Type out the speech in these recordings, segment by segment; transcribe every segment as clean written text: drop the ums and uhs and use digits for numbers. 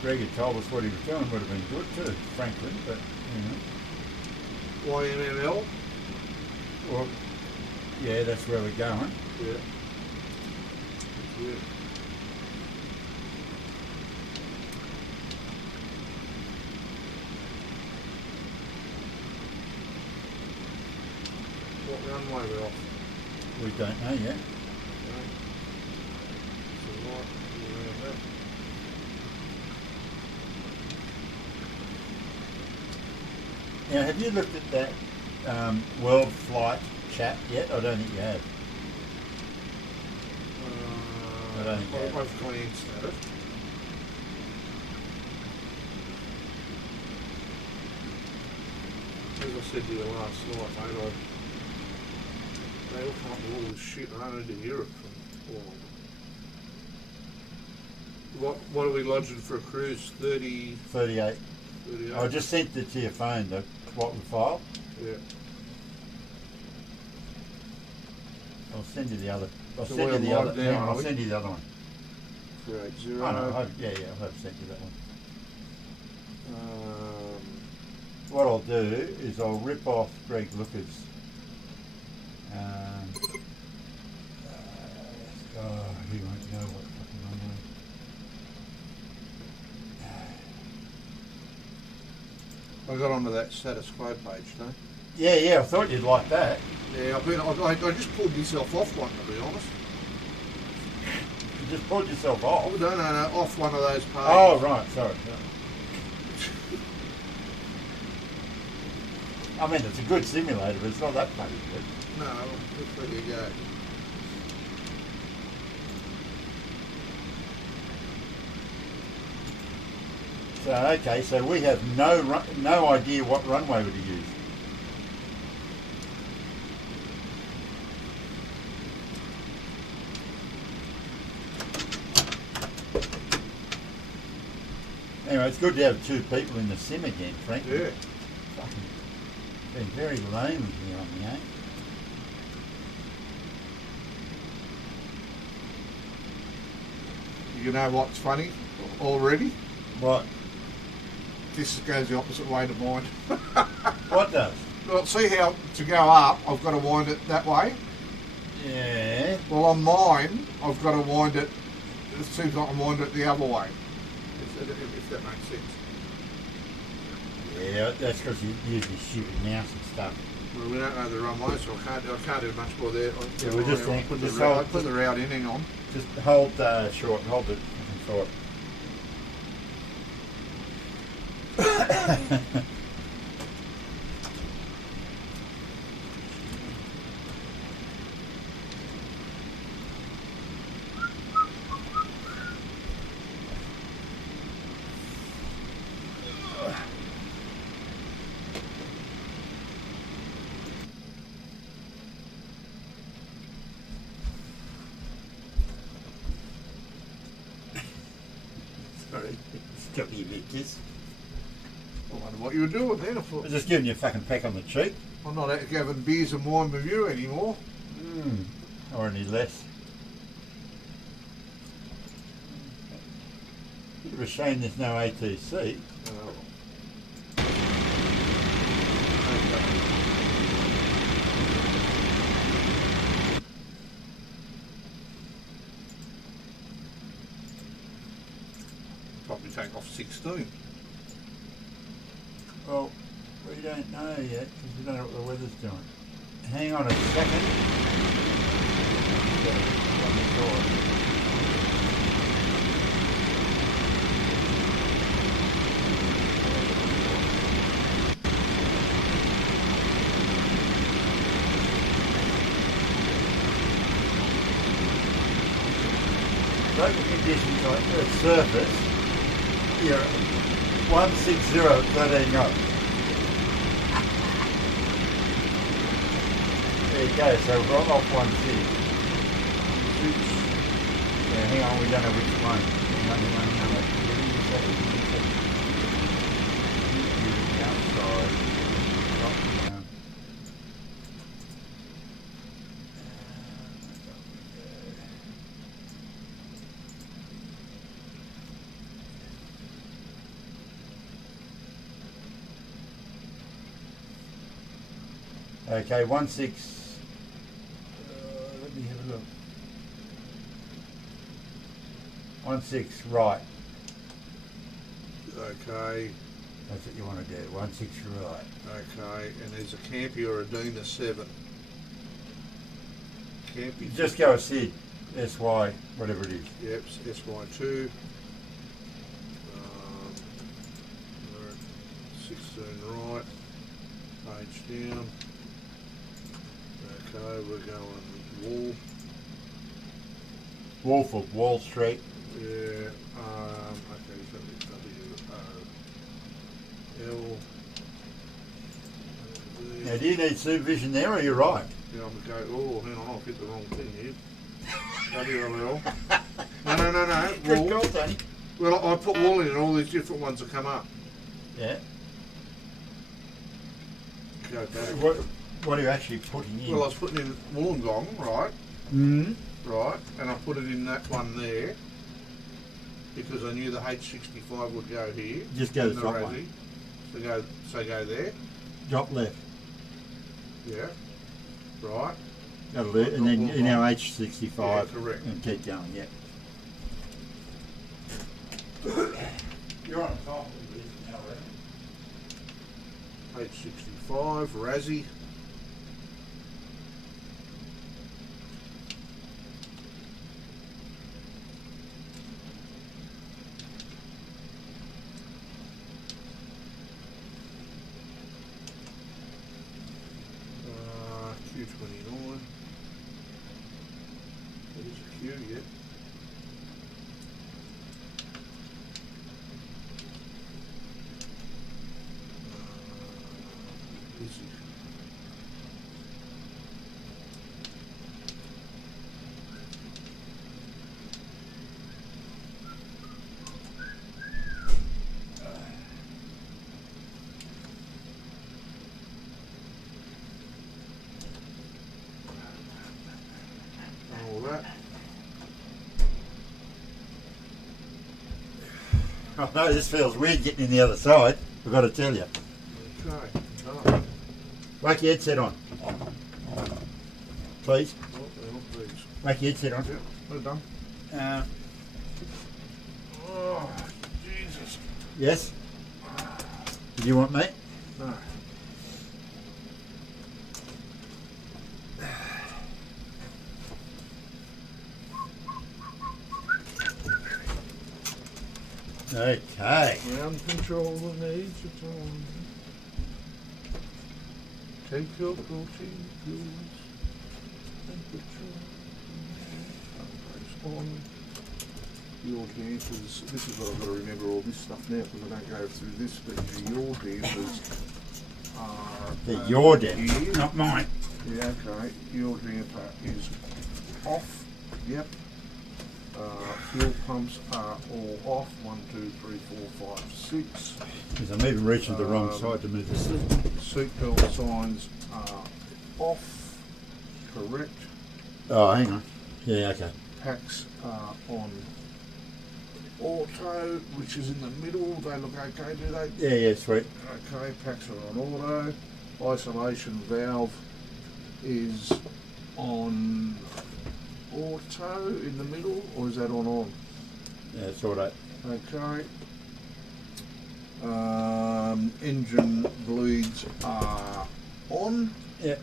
Greg had told us what he was doing would have been good too, frankly, but, you know. YMML? Well, yeah, that's where we're going. Yeah. Yeah. What runway we're off? We don't know yet. Now, have you looked at that World Flight chat yet? I don't think you have. I don't think you have. I've glanced at it. As I said to you last night, mate, they all come up with all this shit running into Europe from all of them. What are we lodging for a cruise? 38. 38. I just sent it to your phone, the Quattle file. Yeah. I'll send you the other. I'll So send you the we're other. live now, Hang on, are I'll we? send you the other one. 480. Oh, no, yeah, I have sent you that one. What I'll do is I'll rip off Greg Looker's. He won't know what fucking runway. I got onto that status quo page, no? Yeah, I thought you'd like that. Yeah, I just pulled myself off one, to be honest. You just pulled yourself off. Oh, no, off one of those pages. Oh, right, sorry. I mean, it's a good simulator, but it's not that bloody good. No, there you go. So, okay, so we have no idea what runway we're to use. Anyway, it's good to have two people in the sim again, frankly. Yeah. Fucking been very lame here on the 8. You know what's funny already? What? This goes the opposite way to mine. What does? Well, see how to go up, I've got to wind it that way? Yeah. Well, on mine, I've got to wind it, it seems like I'm wind it the other way. If that makes sense. Yeah, that's because you use your stupid mouse and stuff. Well, we don't know the runway, so I can't do much more there. Yeah, we'll just put just the route in, hang on. Just hold short, hold it short. Sorry, stop you, Mickey's. I wonder what you were doing then. I thought, I'm just giving you a fucking peck on the cheek. I'm not having beers and wine with you anymore. Or any less. Bit of a shame there's no ATC. Oh. Probably take off 16. Well, we don't know yet because we don't know what the weather's doing. Hang on a second. Local conditions on the surface, you're 160 at 13 knots. There you go, so we're off 160. Yeah, hang on, we don't know which one. Hang on. Outside. Drop down. Okay, 1.6. Let me have a look. 1.6 right. Okay, That's what you want to do. 1.6 right. okay, and there's a Campy or a Dina 7. Campy. Just go a Sid. SY, whatever it is. Yep, SY2. We're at 16 right. Page down. Okay, we're going wall. Wolf of Wall Street. Yeah, okay, so it's W-O-L. Now, do you need supervision there, or you're right? Yeah, I'm going to go, oh, hang on, I've hit the wrong thing here. W-O-L. No. Good Wall. call, Tony. Well, I put wall in and all these different ones have come up. Yeah. Go back. What are you actually putting in? Well, I was putting in Wollongong, right? Mm. Right, and I put it in that one there because I knew the H65 would go here. Just go to in the the top Razzie. one. So go there. Drop left. Yeah. Right. That'll do it. And then in our H65. Yeah, correct. And keep going, yeah. You're on top of this now, right? H65, Razzie. Q29. That is a Q, yeah. Easy. All that. Oh no, this feels weird getting in the other side. I've got to tell you. Okay. Done. Whack your headset on. Please. Oh, well, please. Whack your headset on. Yep, we're done. Oh, Jesus. Yes? Do you want me? No. Okay. Ground control needs a time. Take your protein pills and put your on. Your dampers. This is what I've got to remember all this stuff now because I don't go through this, but your dampers are. They're your damper, here. not mine. Yeah, okay. Your damper is off. Yep. Fuel pumps are all off. 1, 2, 3, 4, 5, 6. Because I'm even reaching the wrong side to move the seat. Seatbelt signs are off. Correct. Oh, hang on. Yeah, okay. Packs are on auto, which is in the middle. They look okay, do they? Yeah, sweet. Okay, packs are on auto. Isolation valve is on auto in the middle, or is that on? Yeah, it's all right. Okay. Engine bleeds are on. Yep.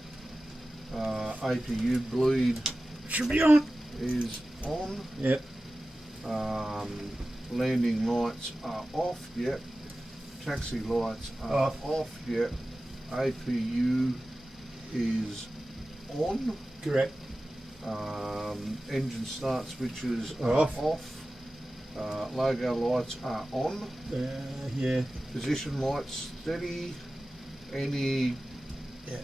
APU bleed Should be on. is on. Yep. Landing lights are off. Yep. Taxi lights are off. Yep. APU is on. Correct. Engine start switches Are are off. off. Logo lights are on. Yeah. Position lights steady. Any Yeah.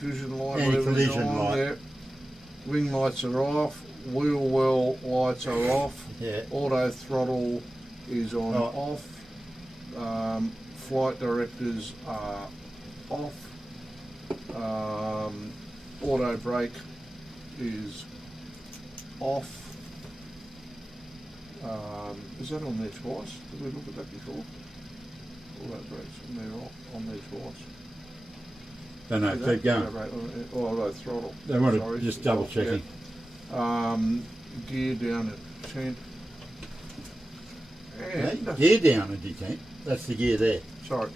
collision light, Any whatever is collision on light. there. Wing lights are off. Wheel well lights are off. Yeah. Auto throttle is on Oh. off. Flight directors are off. Auto brake is off. Is that on there twice? Did we look at that before? Auto brakes on there twice. No, keep going. Oh, throttle. They want Sorry. to just double checking. Yeah. Gear down at 10. And Gear down at 10. That's the gear there. sorry,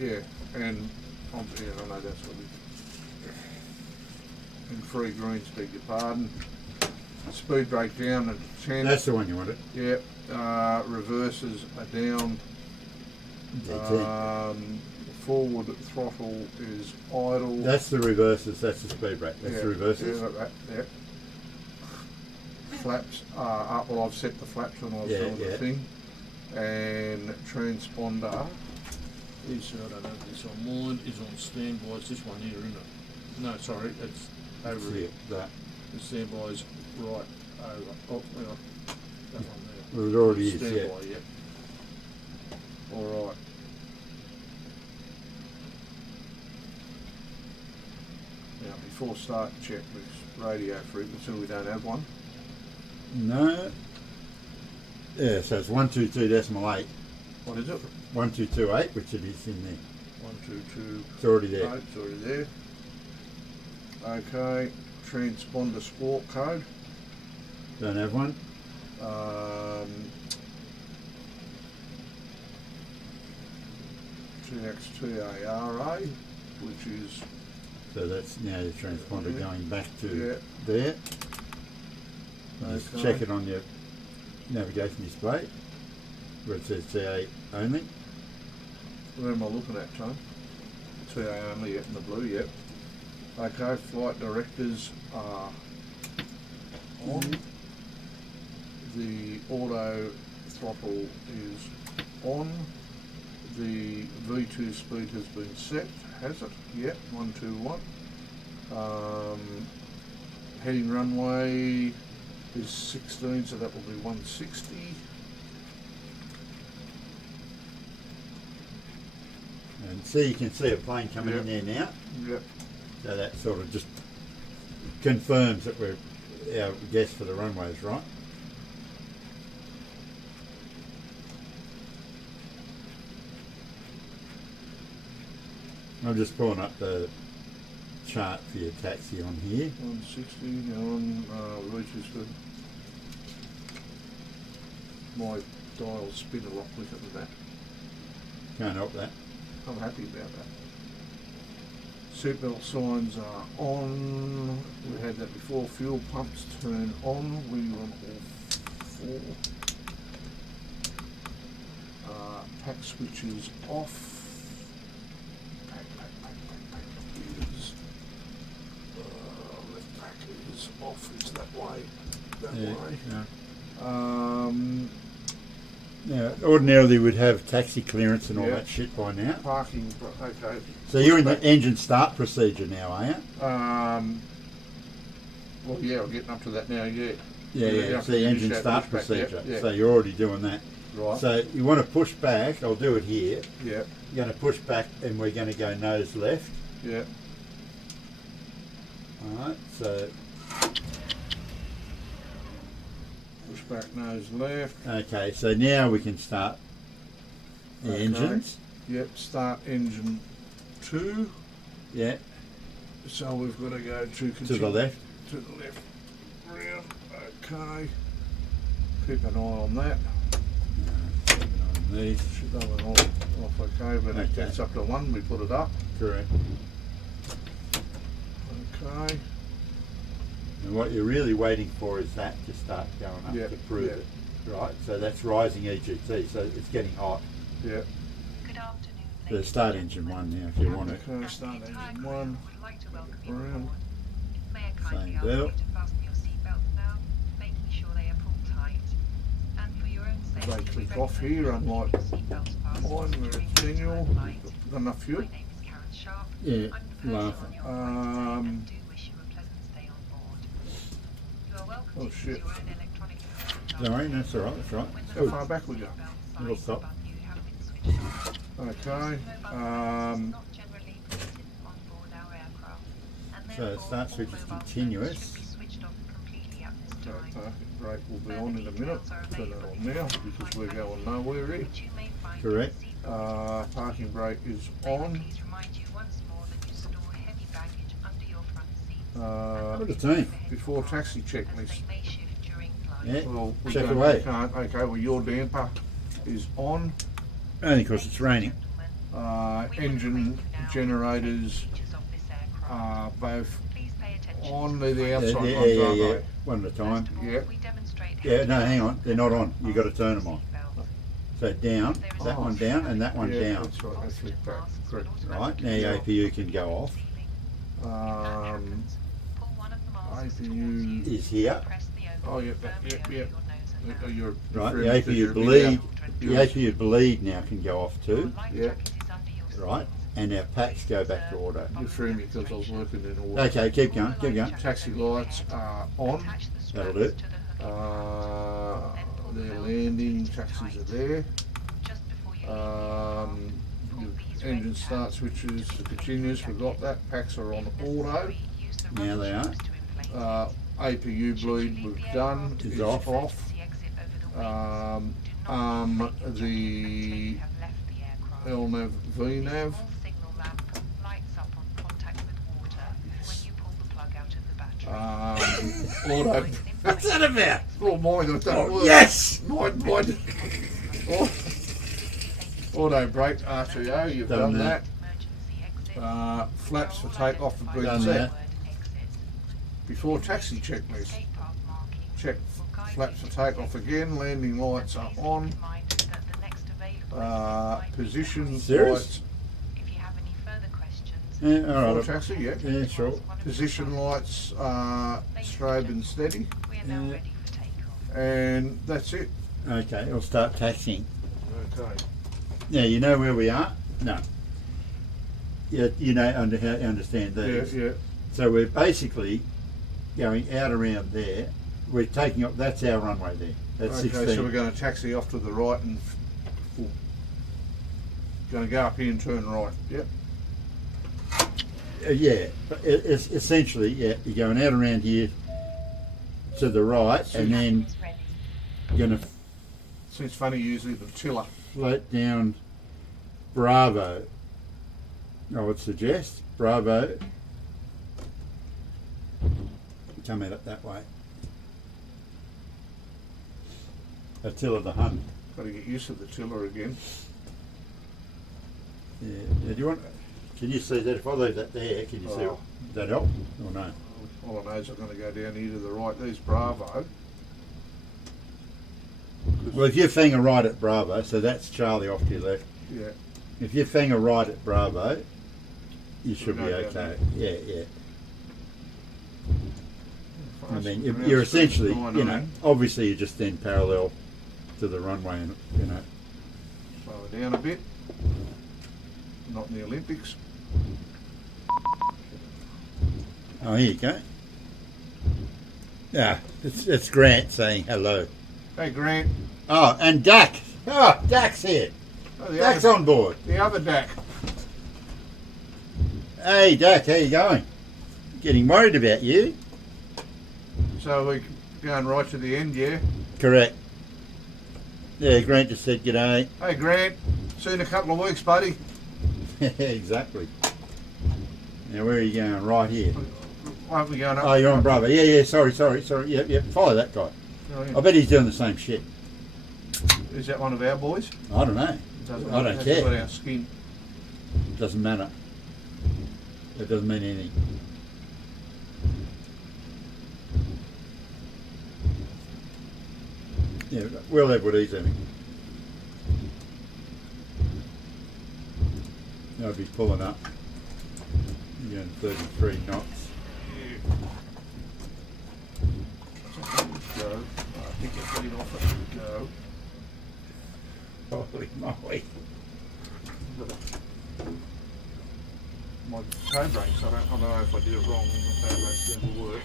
yeah, and I know that's what it is. And 3 greens, beg your pardon. Speed brake down at 10. That's the one you wanted. Yeah. Reverses are down. DT. Forward throttle is idle. That's the reverses. That's the speed brake. That's the reverses. Yeah. Flaps are up. Well, I've set the flaps when I was doing the thing. And transponder is, I don't know if this on mine, is on standby. It's this one here, isn't it? No, sorry, it's over here. That. The standby is right over. Oh, hang on. That one there. Well, it already is, standby, yeah. Alright. Now, before start, check this radio frequency. We don't have one. No. Yeah, so it's 122.8. What is it? 1228, which it is in there. 122. It's already there. No, it's already there. Okay. Transponder sport code. Don't have one. TXTARA, which is. So that's now the transponder going back to there. Just check it on your navigation display where it says TA only. Where am I looking at, Tom? TA only in the blue, yep. Okay, flight directives are on. The auto throttle is on. The V2 speed has been set, has it? Yep, 121. Heading runway is 16, so that will be 160. And see, you can see a plane coming in there now. Yep. So that sort of just confirms that we're our guess for the runways, right? I'm just pulling up the chart for your taxi on here. 160 on reaches good. My dials spin a lot quicker than that. Can't help that. I'm happy about that. Seatbelt signs are on. We had that before. Fuel pumps turn on. We on all 4. Pack switches off. Pack is left pack is off. It's that way. That way. Yeah. Now, ordinarily we'd have taxi clearance and all that shit by now. Parking, okay. So you're in the engine start procedure now, are you? Well, yeah, I'm getting up to that now, yeah. Yeah, it's the engine start procedure. Yeah. So you're already doing that. Right. So you want to push back, I'll do it here. Yeah. You're going to push back and we're going to go nose left. Yeah. Alright, so... Push back nose left. Okay, so now we can start the engines. Yep, start engine 2. Yeah. So we've got to go to the left. To the left. Round. Okay. Keep an eye on that. These. Should have it off okay, but it gets up to 1, we put it up. Correct. Okay. And what you're really waiting for is that to start going up to prove it. Right, so that's rising EGT, so it's getting hot. Yeah. Good afternoon. So start engine 1 now if you want it. Okay, start engine 1. Round. May I kindly Same ask you belt. to fasten your seatbelts now, making sure they are pulled tight. And for your own safety, They we click off recommend here, that you unlike keep your seatbelts fastened mine where during it's the manual. time flight. Got enough fuel. My name is Karen Sharp. Yeah, I'm the person laughing. on your flight today and do wish you a pleasant stay on board. You are welcome to use your own electronic devices. Sorry, that's alright, that's right. How far back we go? It'll stop. Okay. So the start switch is continuous. Okay, parking brake will be on in a minute. Turn that on now because we're going nowhere here. Correct. Parking brake is on. What a team. Before taxi checklist. Yeah, Well, we check don't- away. we can't. Okay, well your damper is on. Only because it's raining. Engine generators are both on. They're the outside ones, aren't Yeah. they? One at a time. Yeah. Yeah, no, hang on. They're not on. You've got to turn them on. So down, that one down, and that one Yeah, down. that's right. They flip back. Correct. Right, now your APU can go off. APU. Is here. Oh, yep. You're Right, the referring because you're APU a bit bleed. out. The APU bleed now can go off too. Yeah. Right, and our packs go back to auto. You threw me because I was working in order. Okay, keep going, keep going. Taxi lights are on. That'll do. They're landing. Taxis are there. Your engine start switches are continuous. Forgot that. Packs are on auto. Now they are. APU bleed we've done. Is Is off. The LNAV VNAV. Auto. What's that about? Oh, mine, I've done work. Yes! Mine. Auto brake RTO, you've Done done that. that. Flaps for takeoff have been Done set. that. Before taxi checklist. Check flaps for takeoff again. Landing lights are on. Position Serious? lights. Yeah, Before alright. taxi, yeah. Yeah, sure. Position lights are straight and steady. Yeah. And that's it. Okay, we'll start taxiing. Okay. Now, you know where we are? No. Yeah, you know how you understand these. Yeah. So we're basically going out around there. We're taking up, that's our runway there. That's Okay, 16. so we're going to taxi off to the right and going to go up here and turn right. Yep. Yeah, but it's essentially, yeah, you're going out around here to the right and then you're going to Seems funny using the tiller. float down Bravo. I would suggest Bravo. Come at it that way. Attila the Hun. Got to get used to the tiller again. Yeah. Do you want? Can you see that? If I leave that there, can you see? Oh. Does that help or no? All I know is I'm going to go down here to the right. There's Bravo. Well, if your finger right at Bravo, so that's Charlie off to your left. Yeah. If your finger right at Bravo, you should be We'll go down okay. there. Yeah. I Fast mean, around you're speed essentially, 909. obviously you're just then parallel to the runway, and Slow it down a bit. Not in the Olympics. Oh, here you go. Yeah, it's Grant saying hello. Hey, Grant. Oh, and Dak. Oh, Dak's here. Oh, the Dak's other, on board. the other Dak. Hey, Dak, how you going? Getting worried about you. So we're going right to the end, yeah? Correct. Yeah, Grant just said g'day. Hey, Grant. See you in a couple of weeks, buddy. Exactly. Now, where are you going? Right here. Won't we going up? Oh, you're on Bravo. Yeah, sorry. Yep, follow that guy. Oh, yeah. I bet he's doing the same shit. Is that one of our boys? I don't know. Doesn't I don't hasn't care. got our skin. Doesn't matter. It doesn't mean anything. Yeah, we'll have what he's having. I'll be pulling up. You're going 33 knots. Go. I think it's lead off it. Go. Holy moly. My toe brakes, I don't know if I did it wrong. My toe brakes never work.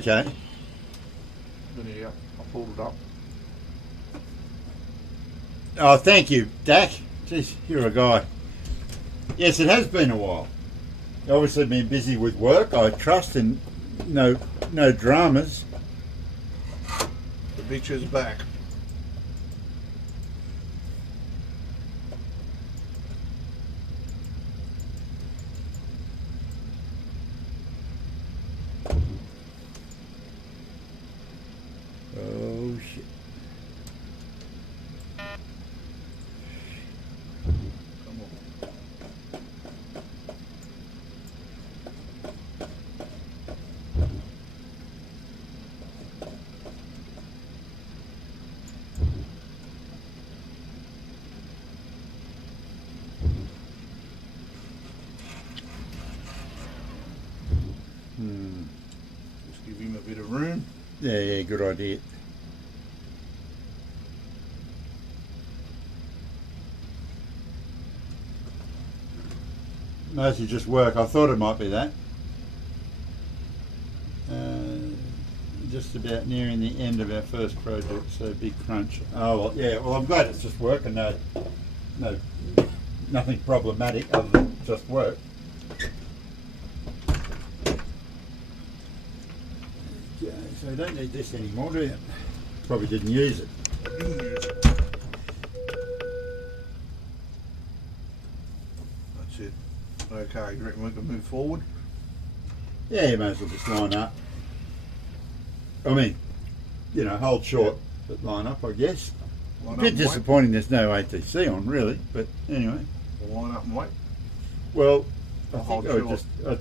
Okay. But yeah, I pulled it up. Oh, thank you, Dak. Jeez, you're a guy. Yes, it has been a while. You've obviously been busy with work, I trust, and no dramas. The bitch is back. Yeah, good idea. Mostly just work. I thought it might be that. Just about nearing the end of our first project, so big crunch. Oh well, yeah. Well, I'm glad it's just work and nothing problematic other than just work. Okay, so you don't need this anymore, do you? Probably didn't use it. That's it. Okay, you reckon we can move forward? Yeah, you may as well just line up. I mean, you know, hold short, but line up, I guess. Line A bit up and wait. disappointing there's no ATC on, really, but anyway. We'll line up and wait. Well, I Hold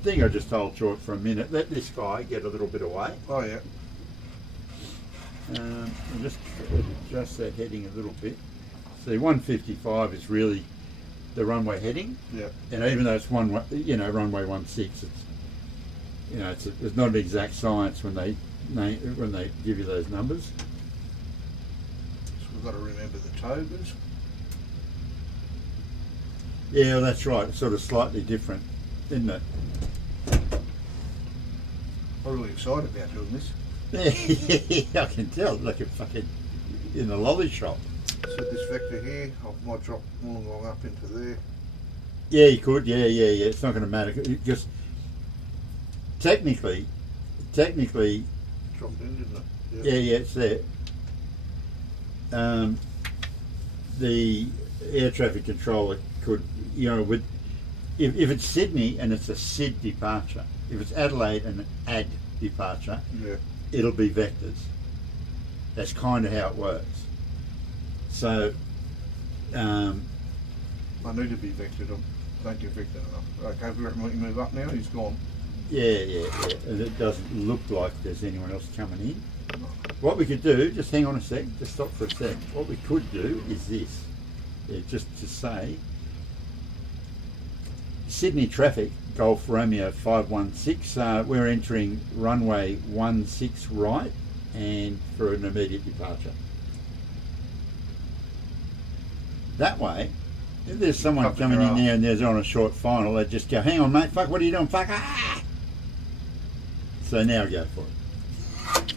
think I just hold short for a minute. Let this guy get a little bit away. Oh yeah. I'll just adjust that heading a little bit. See, 155 is really the runway heading. Yeah. And even though it's runway 16, it's not an exact science when they give you those numbers. So we've got to remember the togas. Yeah, well, that's right. It's sort of slightly different, isn't it? I'm really excited about doing this. Yeah, I can tell. Like a fucking in the lolly shop. Set this vector here. I might drop along up into there. Yeah, you could. Yeah. It's not going to matter. Just technically, Dropped in, didn't it? yeah, it's there. The air traffic controller could, if it's Sydney and it's a SID departure, if it's Adelaide and an AD departure, Yeah. it'll be vectors. That's kind of how it works. So, I need to be vectored. I don't get vectored enough. Okay, we reckon we can move up now. He's gone. yeah. And it doesn't look like there's anyone else coming in. What we could do, just hang on a sec, just stop for a sec. What we could do is this. Yeah, just to say, Sydney traffic, Golf Romeo 516, we're entering runway 16 right and for an immediate departure. That way, if there's someone coming in there and there's on a short final, they just go, hang on mate, fuck, what are you doing, fuck, ah! So now go for it.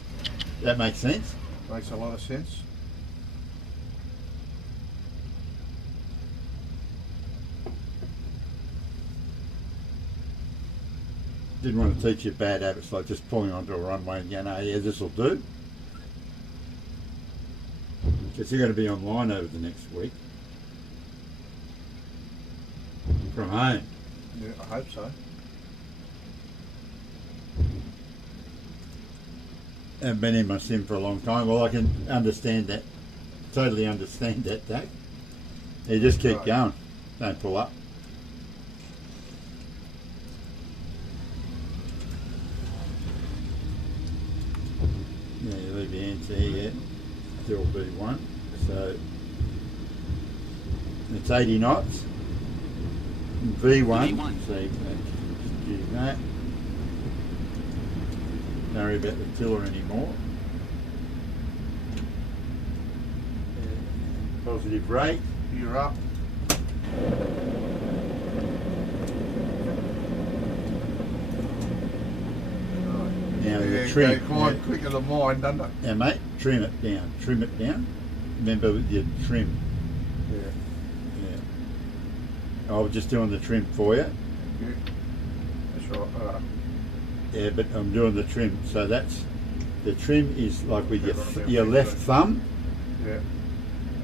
That makes sense? Makes a lot of sense. Didn't want to teach you bad habits like just pulling onto a runway and going, oh yeah, this will do. Because you're going to be online over the next week. From home. Yeah, I hope so. I haven't been in my sim for a long time. Well, I can understand that. Totally understand that, Doug. You just keep going. Don't pull up. Yeah, you leave your hands there, yeah. Still B1. So it's 80 knots. V1. So you can do that. Don't worry about the tiller anymore. Positive rate. You're up. Now Yeah, the trim. go quite quicker than mine, doesn't it? Now mate, trim it down. Trim it down. Remember with your trim. Yeah. I was just doing the trim for you. Yeah. That's right. Yeah, but I'm doing the trim. So that's the trim is like with Yeah, your left thumb Yeah.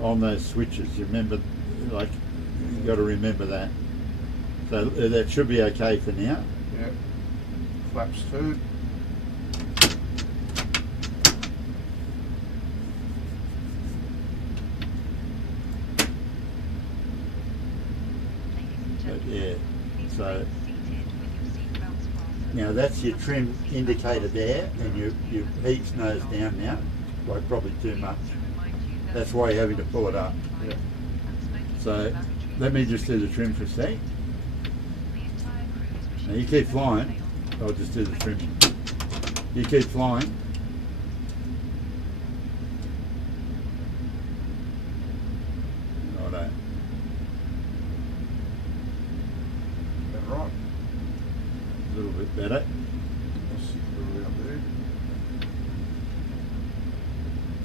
on those switches. You remember, like you got to remember that. So that should be okay for now. Yeah. Flaps too. But yeah. So now that's your trim indicator there, and your heat's nose down now, like probably too much. That's why you're having to pull it up. Yeah. So let me just do the trim for a sec. Now you keep flying. I'll just do the trim. You keep flying. better. I'll sit around there.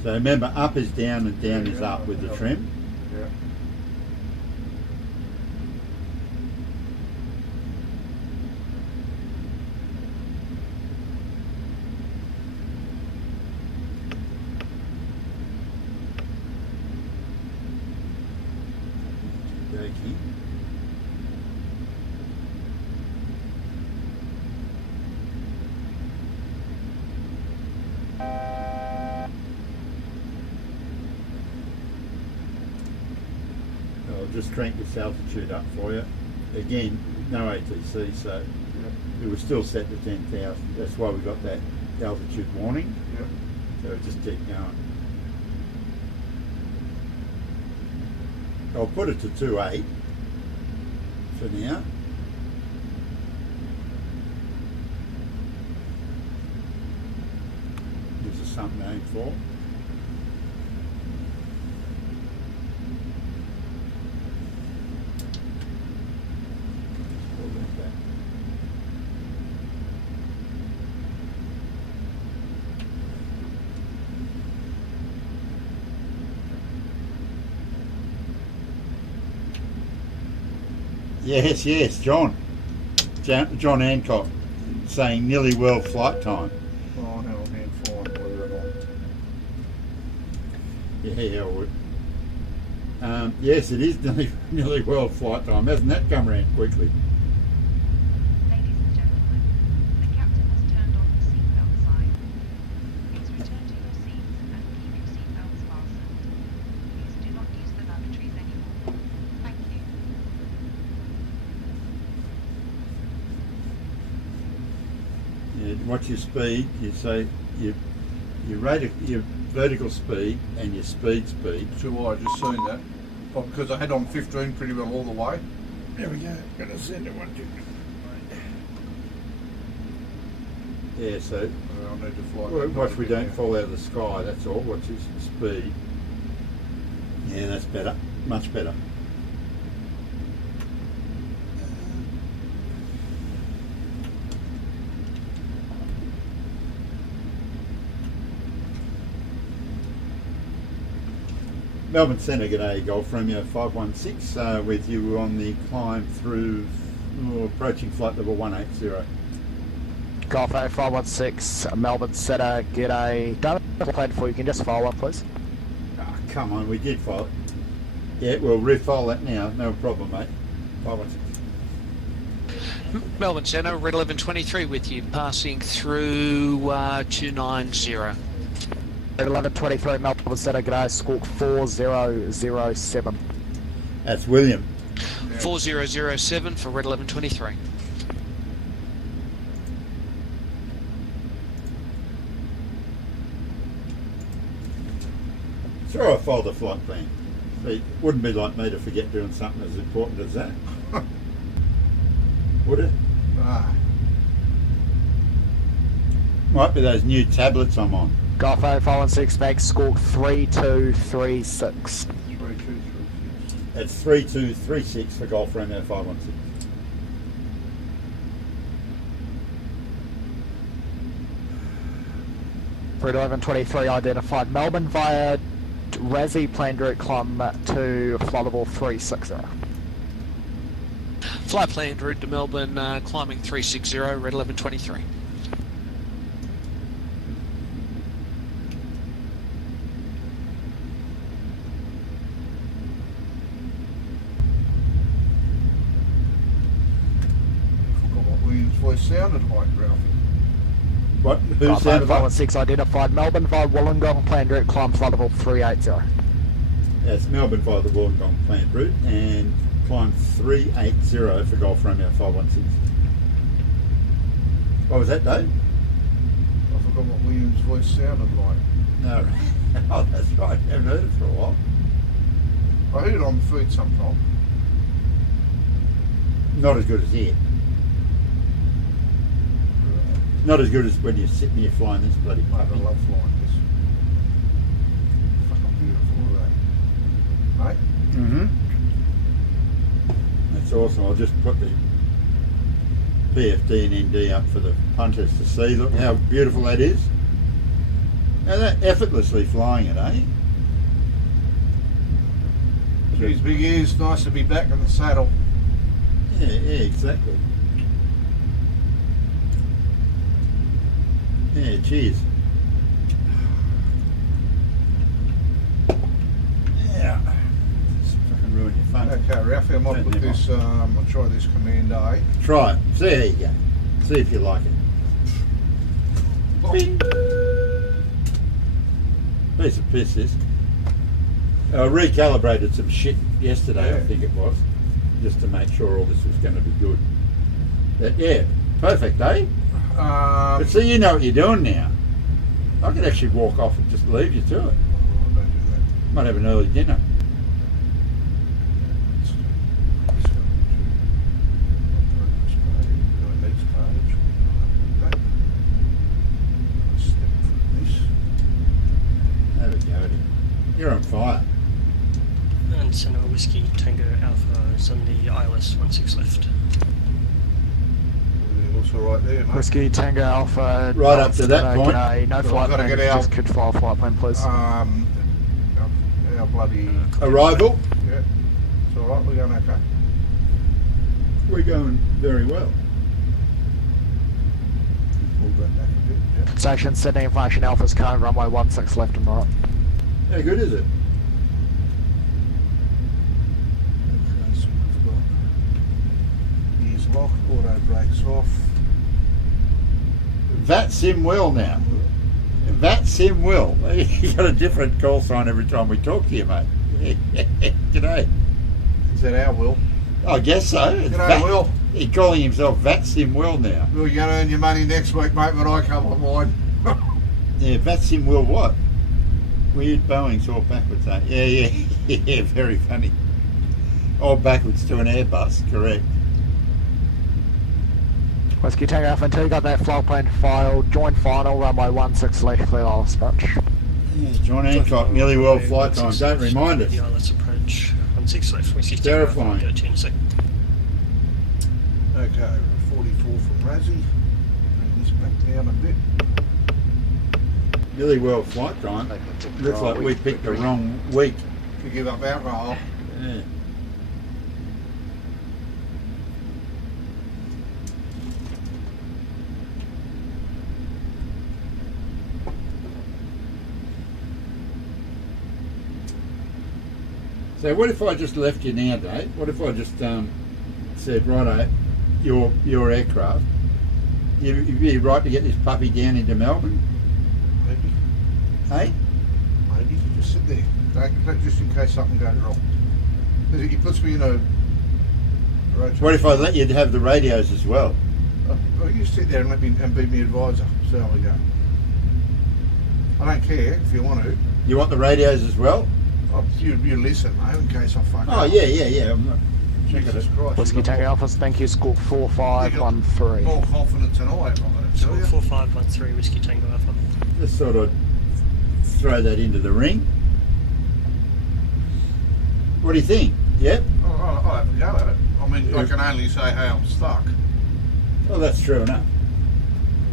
So remember, up is down and down Yeah, is yeah, up with the yeah. trim. Yeah. Okay. I'll just crank this altitude up for you. Again, no ATC, so Yeah. it was still set to 10,000. That's why we got that altitude warning. Yeah. So just keep going. I'll put it to 2.8 for now. Gives us something to aim for. Just pull that back. Yes, yes, John John Hancock saying nearly world flight time. Oh, hell, hand flying, believe it or not. Yeah, I would. Yes, it is nearly world flight time. Hasn't that come around quickly? Ladies and gentlemen, the captain has turned on the seatbelt sign. Please return to your seats and keep your seatbelts fastened. Please do not use the lavatories anymore. Thank you. Yeah, what's your speed? You say your vertical speed and your speed. So I just seen that. Oh, because I had on 15 pretty well all the way. There we go. Gonna send it one to. Yeah, so I'll need to fly. well, back watch up we again don't fall out of the sky. That's all. Watch his speed. Yeah, that's better. Much better. Melbourne Centre, g'day, Golf Romeo 516 with you on the climb through approaching flight level 180. Golf 516, Melbourne Centre, g'day. Done a plan for you, can just file one please. Oh, come on, we did file it. Yeah, we'll refile that now, no problem, mate. 516. Melbourne Centre, Red 1123 with you, passing through 290. 1123 Melbourne Centre, g'day, squawk 4007. That's William. 4007 for Red 1123. Sure, I filed a flight plan. It wouldn't be like me to forget doing something as important as that. Would it? Ah, Might be those new tablets I'm on. Golf 516, bank squawk 3236. 3236. It's 3236 for Golf Romeo 516. Red 1123 identified Melbourne via Razzie, planned direct climb to flight level 360. Flight planned route to Melbourne, climbing 360, Red 1123. Forgot what William's voice sounded like, Ralphie. What? Who Golf sounded like? 516 identified Melbourne via Wollongong, planned direct climb flight level 380. That's Melbourne via the Wollongong planned route and climb 380 for Golf Romeo 516. What was that, Dave? I forgot what William's voice sounded like. No. Oh, that's right. Haven't heard it for a while. I heard it on the feed sometime. Not as good as here. Not as good as when you're sitting here flying this bloody Mate, I puppy. love flying this. Fucking beautiful, look at that. Mate? Mm-hmm. That's awesome. I'll just put the PFD and ND up for the punters to see. Look how beautiful that is. Now that effortlessly flying it, eh? Geez, big ears, nice to be back in the saddle. Yeah, exactly. Yeah, cheers. Yeah. Just fucking ruin your fun. Okay, Ralphie, I might put this, I'll try this Command A. Try it. See how you go. See if you like it. Bing. Piece of piss, this. I recalibrated some shit yesterday, I think it was, just to make sure all this was going to be good. But yeah, perfect, eh? But see, you know what you're doing now. I could actually walk off and just leave you to it. Don't do that. Might have an early dinner. There we go. You're on fire. And Center Whiskey Tango Alpha is on the ILS 16 left. Everything looks alright there, mate. Whiskey Tango Alpha. Right up to that point. Okay, no So flight I've gotta plan. get out. Just could fly a flight plan, please. Our bloody... Arrival. Yeah. It's alright, we're going okay. We're going very well. Pull that back a bit, yeah. Station Sydney Information Alpha's current runway 16 left and right. How good is it? Okay, so we've got gears locked, auto brakes off. VAT sim well now. VAT sim well. You got a different call sign every time we talk to you, mate. G'day. Is that our Will? I guess so. It's G'day, Will. He's calling himself VAT sim well now. Will, you're going to earn your money next week, mate, when I come online. Yeah, VAT sim well what? Weird Boeing's all backwards, eh? Yeah, yeah, very funny. All backwards to an Airbus, correct. Whiskey Tango Alpha 2, got that flight plan file. Join final, runway 16 left, clear ILS approach. Yeah, John Hancock, nearly world flight time. Don't remind us. The ILS approach 16 left. Whiskey Tango Terrifying. Alpha, go 10 sec. Okay, 44 from Razzie. Bring this back down a bit. Nearly world flight time. Looks like we picked the wrong week. To give up alcohol. Yeah. So what if I just left you now, Dave? What if I just said, righto, your aircraft, you'd be right to get this puppy down into Melbourne, Maybe. hey? Maybe. Just sit there. Don't just in case something goes wrong. Because it puts me in a rotation. What if I let you have the radios as well? Well, you sit there and let me and be my advisor. See how we go. I don't care if you want to. You want the radios as well? Oh, you listen, mate, in case I fuck Oh, up. yeah. I'm not. Jesus Christ. Whiskey you've got Tango Alpha, thank you, score 4513. more confidence than I have, I'm going to tell you. 4513 Whiskey Tango Alpha. Just sort of throw that into the ring. What do you think? Yep. I'll have a go at it. I mean, I can only say, hey, I'm stuck. Well, that's true enough.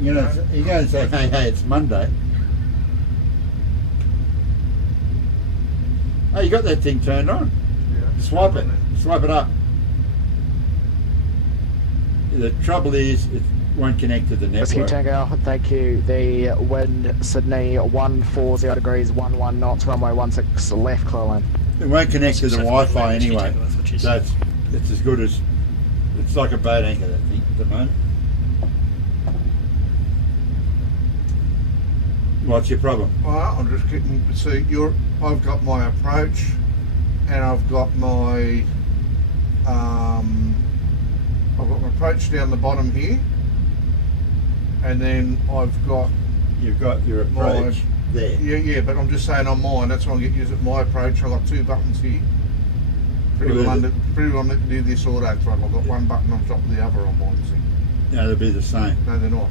You're going to say, hey, it's Monday. Oh, you got that thing turned on. Yeah. Swipe it. Swipe it up. The trouble is, it won't connect to the Whiskey network. Tango Alpha, thank you. The wind, Sydney, 140 degrees, 11 knots, runway 16 left, clear land. It won't connect to the Wi-Fi Whiskey anyway. Tango Alpha, which is- So it's as good as, it's like a boat anchor, that thing, at the moment. What's your problem? Well, I'm just getting, see, I've got my approach and I've got my approach down the bottom here, and then I've got You've got your approach there. yeah, but I'm just saying on mine, that's why I get used at my approach. I've got two buttons here. Pretty Well, well let me do this auto throttle. I've got one button on top of the other on mine, see. No, they'll be the same. No, they're not.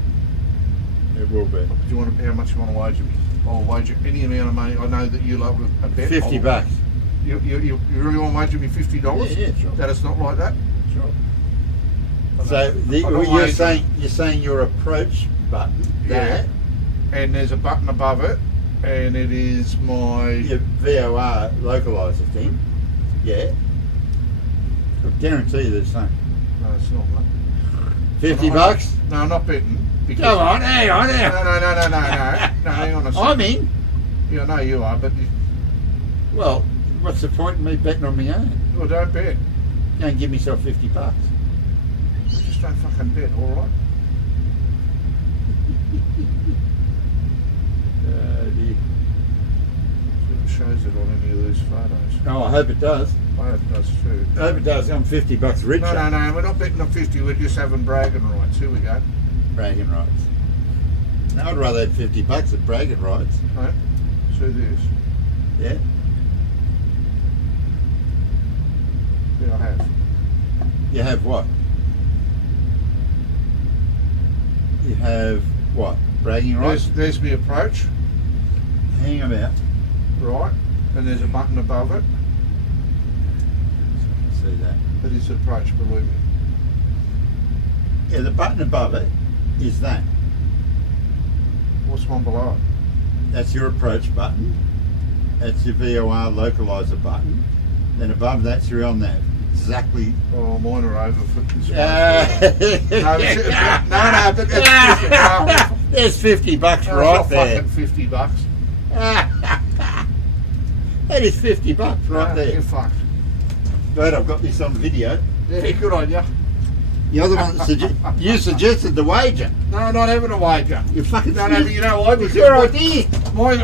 It will be. Do you want how much you want to wager me? I'll wager any amount of money. I know that you love a bet. $50. You really want to wager me $50? Yeah, sure. That it's not like that? Sure. So you're saying your approach button, Yeah. And there's a button above it, and it is my. your VOR localizer thing. Yeah. I guarantee you they're the same. No, it's not, mate. $50? No, I'm not betting. Come on, hang on. No, hang on a second. I'm in. Yeah, I know you are, but Well, what's the point in me betting on my own? well, don't bet. Go and give myself $50. Just don't fucking bet, all right? Dear. See if it shows it on any of these photos. Oh, I hope it does. I hope it does too. I hope it does. I'm $50 richer. No, we're not betting on 50. We're just having bragging rights. Here we go. Bragging rights. No, I'd rather have $50 than bragging rights. Right? See this? Yeah. Yeah, I have. You have what? You have what? Bragging rights? There's my approach, Hang about. right? And there's a button above it. See that. That is the approach, believe me. Yeah, the button above it is that. What's one below it? That's your approach button. That's your VOR localizer button. Then above that's your LNAV. Exactly. Oh, mine are over for this one. No, but that's different. There's $50 It's right not there. fucking $50. That is $50 right there. You're fucked. But I've got this on video. Yeah, good on you. You're the one that you suggested the wager. No, I'm not having a wager. You fucking No, but you know why? It's Because your idea.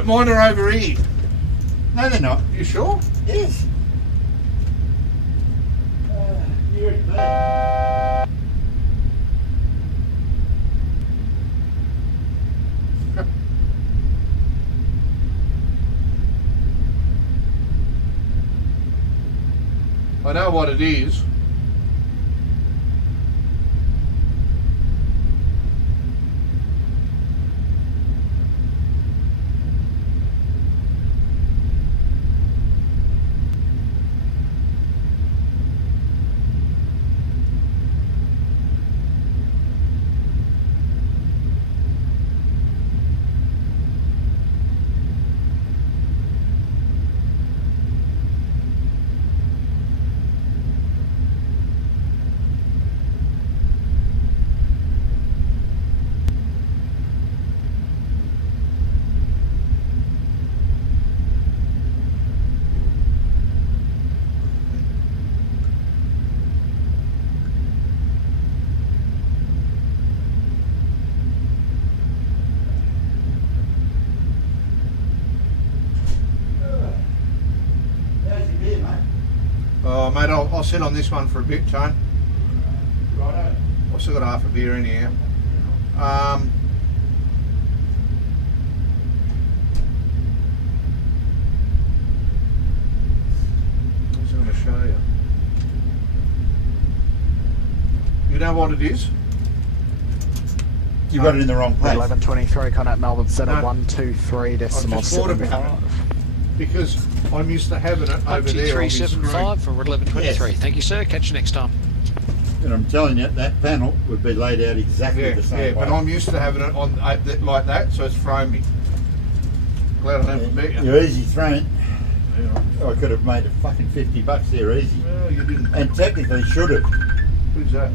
mine are over here. No, they're not. You sure? Yes. I know what it is. Oh, mate, I'll sit on this one for a bit, Tone. Righto. I've still got half a beer anyhow. What's I going to show you? You know what it is? You got it in the wrong place. 1123 Connacht Melbourne Centre, No. 123 decimal I've just thought about 75. Because I'm used to having it over there on my screen. 2375 for 1123. Yes. Thank you, sir. Catch you next time. And I'm telling you, that panel would be laid out exactly Yeah, the same yeah, way. but I'm used to having it on like that, so it's thrown me. Glad I don't beat you. You're easy thrown. Yeah. I could have made a fucking $50 there easy. Well, you didn't. And technically should have. Who's that?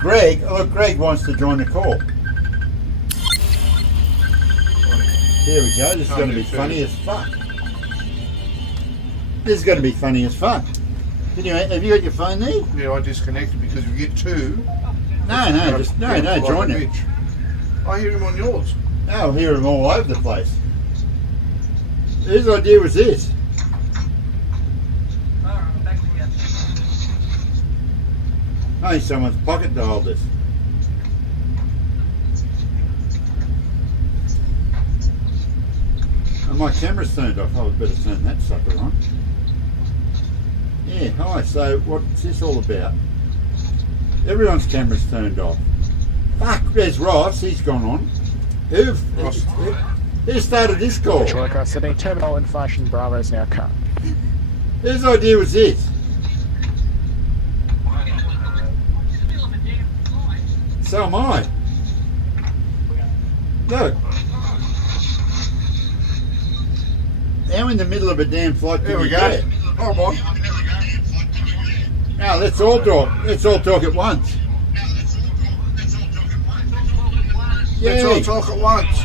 Greg, look, Greg wants to join the call. Here we go. This is going to be funny as fuck. This is going to be funny as fuck. Have you got your phone there? Yeah, I disconnected because we get two. No, join it. I hear him on yours. I'll hear him all over the place. Whose idea was this? Oh, someone's pocket dialed this. Oh, my camera's turned off. I better turn that sucker on. Yeah, hi. So, what's this all about? Everyone's camera's turned off. Fuck, there's Ross. He's gone on. Who started this call? Worker Sydney, terminal information Bravo is now current. Whose idea was this? So am I. Look. Now in the middle of a damn flight. There we go. Oh, boy. Now let's all talk. Let's all talk at once. Let's all Yay. talk at once.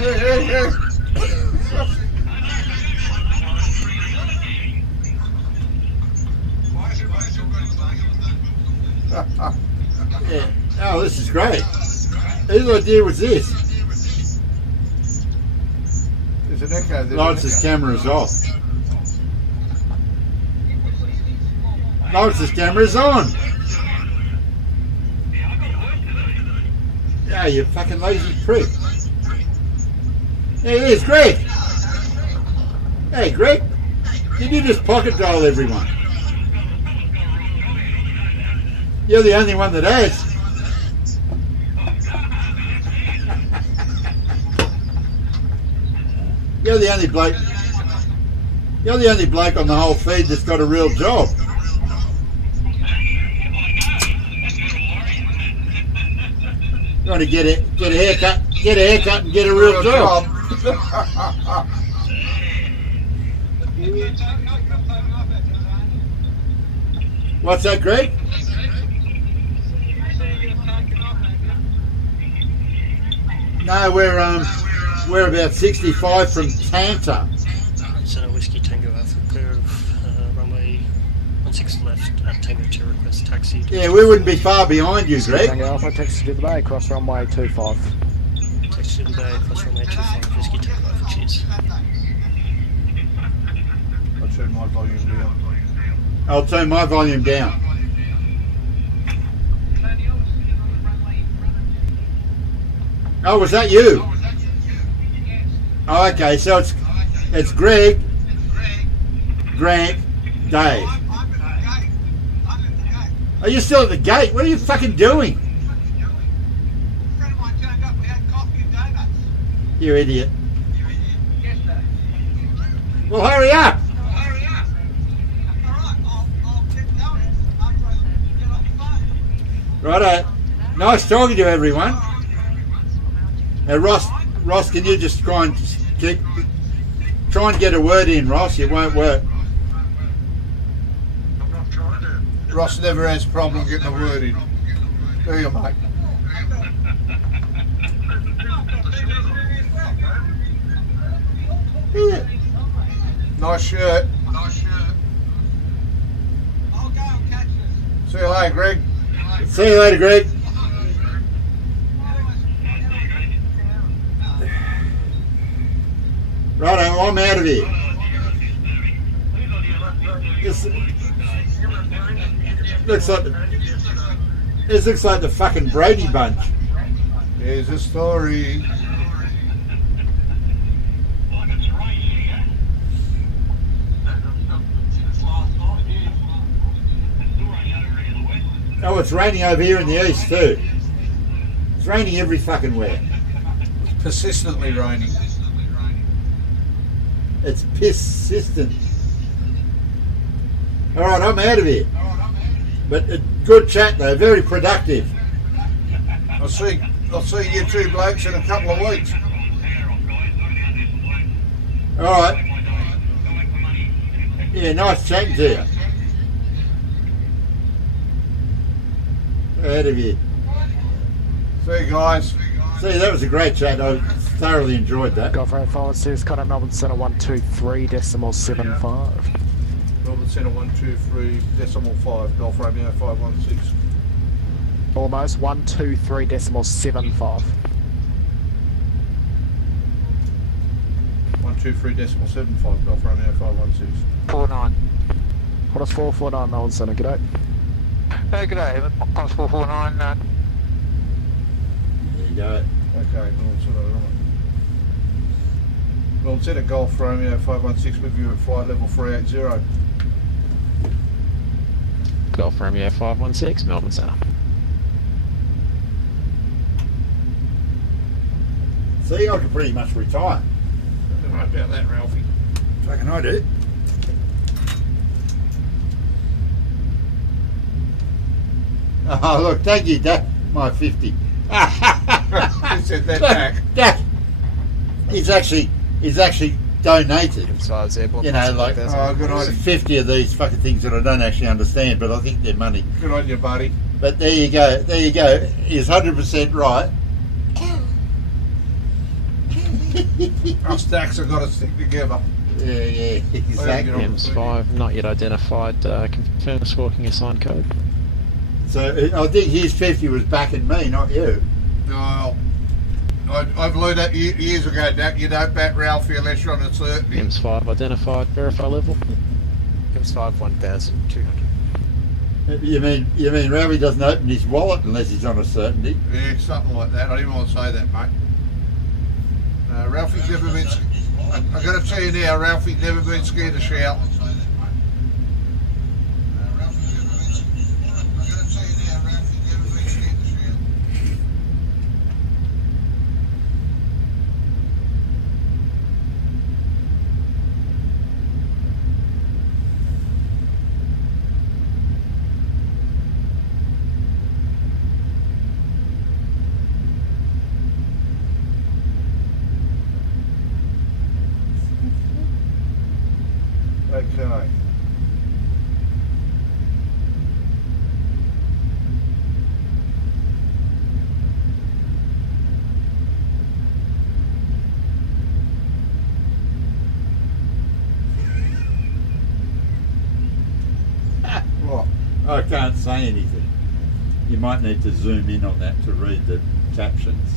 Yeah. Yeah. Oh, this is great. Whose idea was this? There's an echo there. Lawrence's camera is off. Lawrence's camera is on. Yeah, you fucking lazy prick. Hey, there's Greg. Hey, Greg. Did you just pocket dial everyone? You're the only one that has. You're the only bloke. You're the only bloke on the whole feed that's got a real job. You want to get a haircut, and get a real job. What's that, Greg? No, we're about 65 from Tanta. Center Whiskey Tango Alpha, clear of runway 16 left at Tango 2, request taxi. Yeah, we wouldn't be far behind you, Greg. Tango Alpha, taxi to the bay, cross runway 25. Taxi to the bay, cross runway 25, Whiskey Tango Alpha, cheers. I'll turn my volume down. I'll turn my volume down. Oh, was that you? Oh, okay, so it's Greg, Grant, Dave. Are you still at the gate? What are you fucking doing? You idiot. Well, hurry up. Righto. Nice talking to you, everyone. Ross, can you just try and get a word in, Ross? It won't work. Ross never has a problem getting a word in. Do you, mate? Yeah. Nice shirt. See you later, Greg. See you later, Greg. Righto, I'm out of here. This looks like the fucking Brady Bunch. Here's a story. Oh, it's raining over here in the east too. It's raining every fucking where. It's persistently raining. It's persistent. Alright, I'm out of here. But a good chat though, very productive. I'll see you two blokes in a couple of weeks. Alright. Yeah, nice chatting to you. Out of here. See you guys. See, that was a great chat. I thoroughly enjoyed that. Golf Romeo 516, Connor Melbourne Centre 123.75. Melbourne Centre 123.5, Golf Romeo 516. Almost 123.75. 123.75, Golf Romeo 516. 49. What is 449 Melbourne Centre? G'day. G'day, pass 449. There you go. Okay, Melbourne Centre Golf Romeo 516 with you at flight level 380. Golf Romeo 516, Melbourne Centre. See, I could pretty much retire. I don't know about that, Ralphie. Fucking I do. Oh, look, thank you, Dad. My 50. Who said that back? Dad, he's actually donated. Hems5's airborne. You know, like Oh, good on you. 50 of these fucking things that I don't actually understand, but I think they're money. Good on you, buddy. But there you go. There you go. He's 100% right. Our stacks have got to stick together. Yeah, exactly. Hems5, not yet identified. Confirm squawking assigned code. So I think his 50 was backing me, not you. No, I've learned that years ago that you don't back Ralphie unless you're on a certainty. Hems5 identified. Verify level. Hems5 1,200. You mean Ralphie doesn't open his wallet unless he's on a certainty? Yeah, something like that. I didn't want to say that, mate. Ralphie's never been. I got to tell you now, Ralphie's never been scared to shout. Okay. What? I can't say anything. You might need to zoom in on that to read the captions.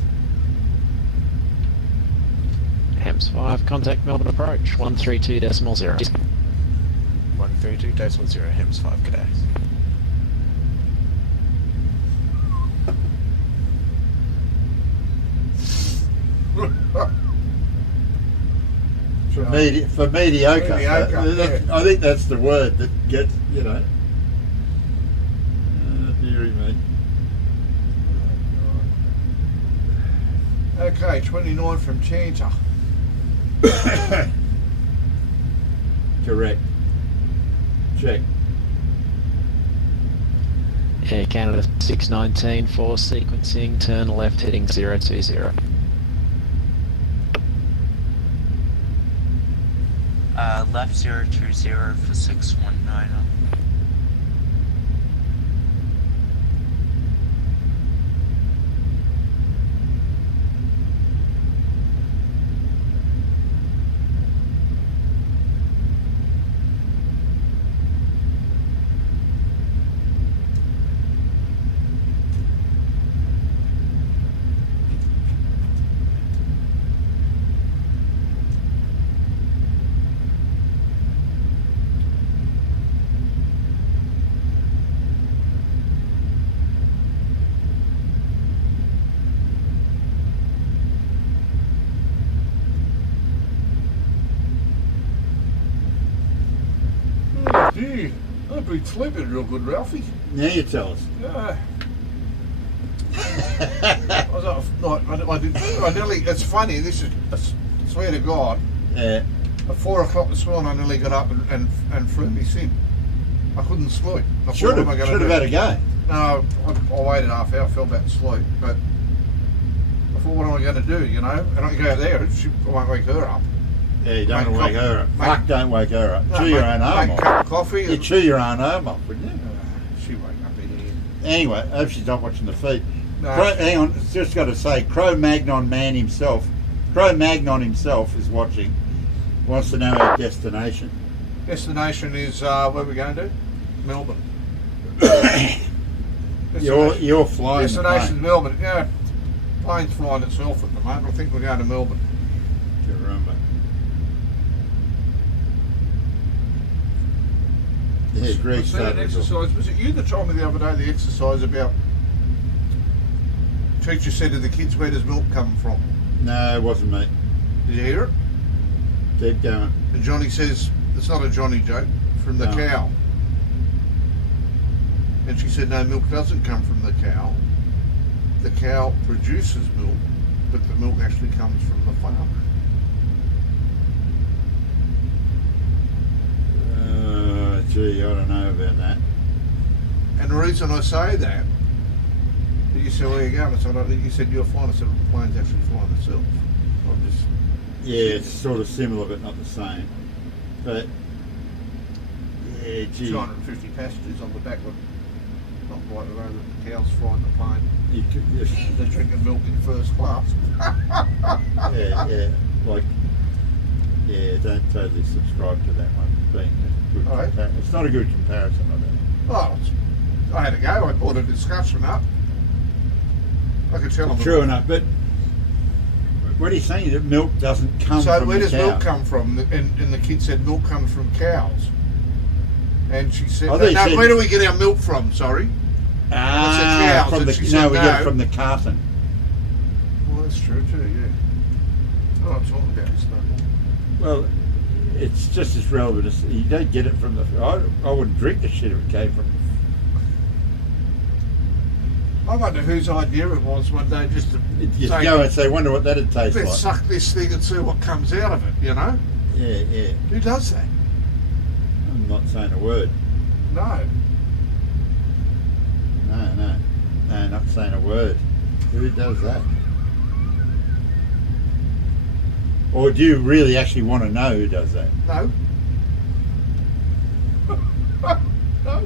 Hems5, contact Melbourne approach. 132.0. 132.0 Hems5, g'day. For mediocre. Mediocre, I think that's the word that gets, you know. Dearie me. Okay, 29 from Chanta. Correct. Check. Air Canada 619 for sequencing. Turn left heading 020. Left 020 for 619. Gee, I've been sleeping real good, Ralphie. Now you tell us. Yeah. I nearly, it's funny, this is, I swear to God, Yeah. at 4 o'clock this morning I nearly got up and flew me sim. I couldn't sleep. I thought, Should what am I have gonna do? had a go. No, I waited half hour, fell back asleep, but I thought, what am I going to do, you know? And I go there, I won't wake her up. Yeah, you don't Make wake her up. make- Fuck, don't wake her up. No, Chew your make- own arm make a off. cup of coffee. You'd chew your own arm off, wouldn't you? She wake up in here. Anyway, I hope she's not watching the feed. No. Hang on, just got to say, Cro-Magnon man himself, Cro-Magnon himself is watching, wants to know our destination. Destination is, where we're going to? Melbourne. You're flying the Destination's plane. Melbourne, yeah. Plane's flying itself at the moment. I think we're going to Melbourne. Caramba. Yeah, Greg I seen an started. exercise. Was it you that told me the other day the exercise about teacher said to the kids, where does milk come from? No, it wasn't me. Did you hear it? Keep going. And Johnny says, it's not a Johnny joke, from the No. cow. And she said, no, milk doesn't come from the cow. The cow produces milk, but the milk actually comes from the farmer. Gee, I don't know about that. And the reason I say that You said, where you going? I said, you said you're flying. I said, the plane's actually flying itself. I'm just... Yeah, it's sort of similar but not the same. But yeah, gee, 250 passengers on the back of not right around the cows flying the plane. you could, They're drinking milk in first class. yeah, like don't totally subscribe to that one being a good All right. It's not a good comparison, I don't think. Oh, I had a go. I brought a discussion up. I could tell them. True enough, but what are you saying? That milk doesn't come So from where the does cow? milk come from? And the kid said milk comes from cows. And she said, I thought you no, said- where do we get our milk from? Sorry. Ah, cows, from and the she no, said we no. get it from the carton. Well, that's true too. Yeah. Oh, I'm talking about this stuff. Well, it's just as relevant as you don't get it from the. I wouldn't drink the shit if it came from. I wonder whose idea it was one day just to You say, go and say, wonder what that'd taste let's like. suck this thing and see what comes out of it. You know, Yeah. who does that? I'm not saying a word. No. No, not saying a word. Who does that? Or do you really actually want to know who does that? No. No.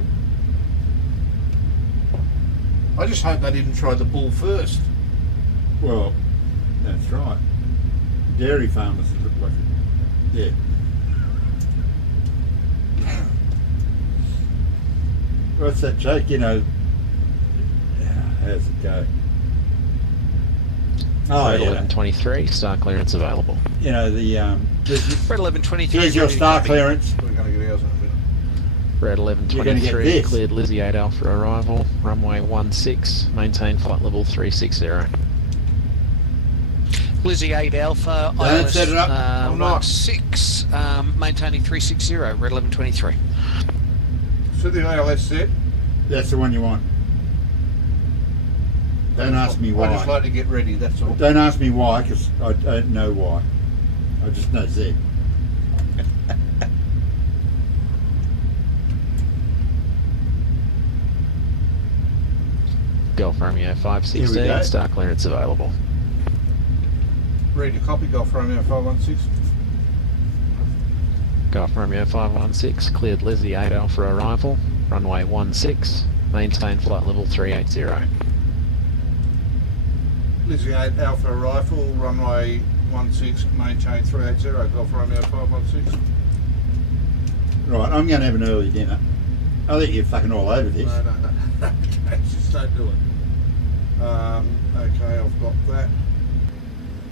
I just hope they didn't try the bull first. Well, that's right. Dairy farmers look like it. Yeah. What's that joke? You know, how's it go? Oh, Red yeah. 1123, star clearance available. You know, the Red 1123. here's your ready to star copy. clearance. We're going to get ours in a minute. Red You're gonna get 1123, this. cleared Lizzie 8 Alpha arrival, runway 16, maintain flight level 360. Lizzie 8 Alpha, Don't ILS set it up. I'm not. 16, maintaining 360, Red 1123. So the ALS set. That's the one you want. Don't ask me I just why. like to get ready, that's all. Don't ask me why, because I don't know why. I just know Z. Golf Romeo Here we 516, go. star clearance available. Ready to copy, Golf Romeo 516. Golf Romeo 516, cleared Lizzie 8 Alpha arrival, runway 16, maintain flight level 380. Lizzie 8 Alpha Rifle, runway 16, maintain 380, Golf Romeo 516. Right, I'm going to have an early dinner. I think you're fucking all over this. No. Okay, just don't do it. Okay, I've got that.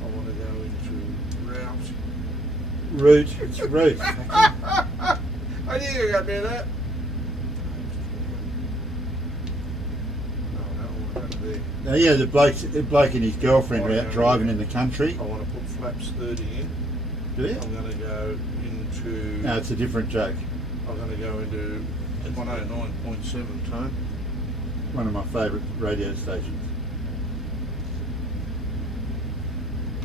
I want to go into route. Route, it's route. I knew you were going to do that. No, I don't want to go to there. Now, yeah, the bloke and his girlfriend are out driving in the country. I want to put flaps 30 in. Do you? I'm going to go into. No, it's a different joke. I'm going to go into 109.7 tone. One of my favourite radio stations.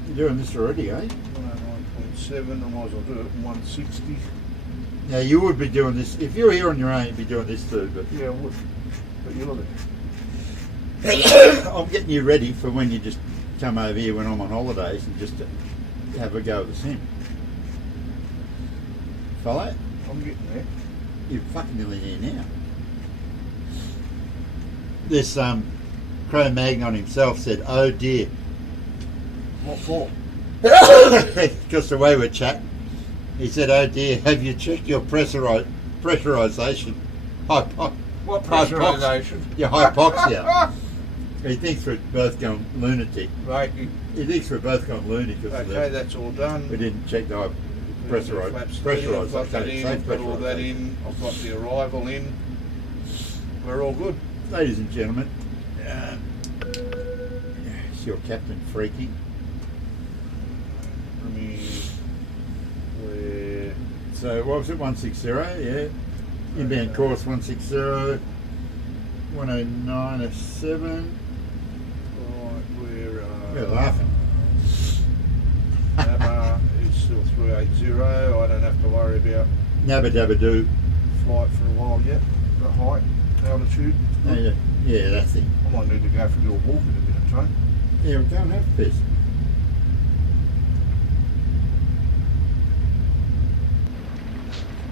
You're doing this already, eh? 109.7. I might as well do it at 160. Now, you would be doing this, if you were here on your own, you'd be doing this too, but Yeah, I would. But you're there. I'm getting you ready for when you just come over here when I'm on holidays and just have a go at the sim. Follow? I'm getting there. You're fucking nearly there now. This Cro-Magnon himself said, "Oh dear," What for? because the way we're chatting, he said, "Oh dear, have you checked your pressurization? What pressurization? Your hypoxia." He thinks we're both going lunatic. Right. He thinks we're both going lunatic because Okay, that's all done. we didn't check the Flaps 30, I've got that in. safe Put all that pressurisation. in. I've got the arrival in. We're all good. Ladies and gentlemen, it's your Captain Freaky. Let me. Where? So what was it? 160, yeah. Inbound course 160, 109.7. Right, we're. We're laughing. Nabba is still 380. I don't have to worry about Nabba dabba doo. flight for a while yet. The height, altitude. Now you Yeah, that's it. I might need to go for a little walk in a minute, Tony. Yeah, we'll go and have a piss.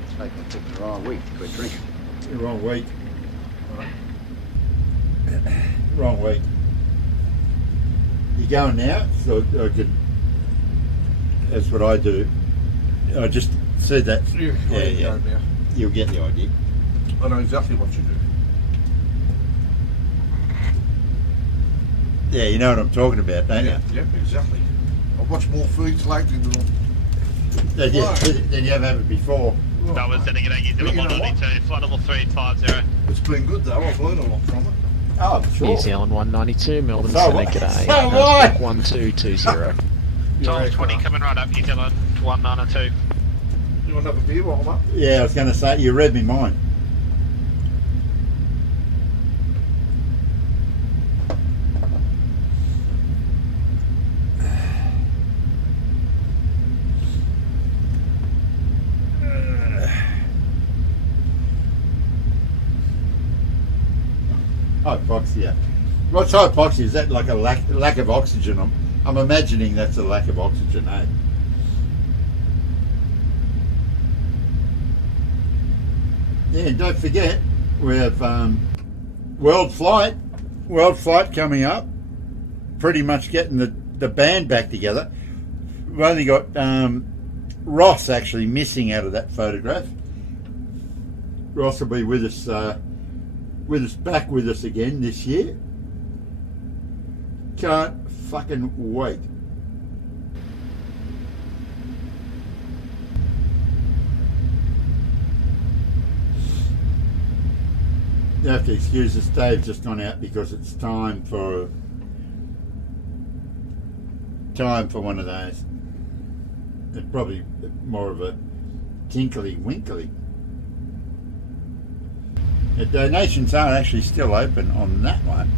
It's like I took the wrong week to quit drinking. The wrong week. Wrong week. You going now? So I could. That's what I do. I just said that. Yeah, Yeah. Now. You'll get the idea. I know exactly what you do. Yeah, you know what I'm talking about, don't Yeah, you? exactly. I watch more foods lately than Then you, Right. then you have had it before. That was sending it at you, But you know 192, flight level 350. It's been good though. I've learned a lot from it. Oh, sure. New Zealand 192, Melbourne So City, what? g'day. So what? 1220. Tom 20 coming right up, New Zealand 192. You want to have a beer while I'm up? Yeah, I was going to say, you read me mind. Hypoxia. What's hypoxia? Is that like a lack of oxygen? I'm imagining that's a lack of oxygen, eh? Yeah, and don't forget, we have World Flight coming up. Pretty much getting the band back together. We've only got Ross actually missing out of that photograph. Ross will be with us back with us again this year. Can't fucking wait. You have to excuse us, Dave's just gone out because it's time for one of those. It's probably more of a tinkly winkly. The donations are actually still open on that one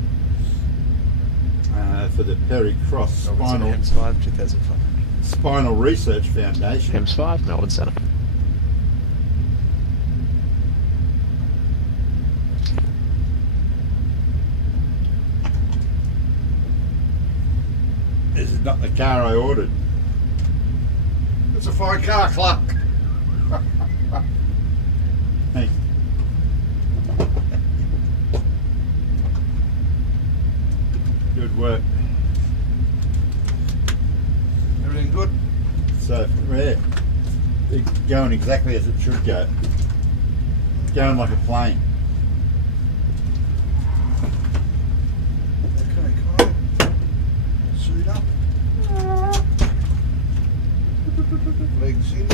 for the Perry Cross Spinal 2,500. Spinal Research Foundation. HEMS 5, Melbourne Centre. This is not the car I ordered. It's a fine car, Clark. Thanks. Good work. Everything good? So, yeah, it's going exactly as it should go. Going like a plane. Okay, come on. Suit up. Legs in.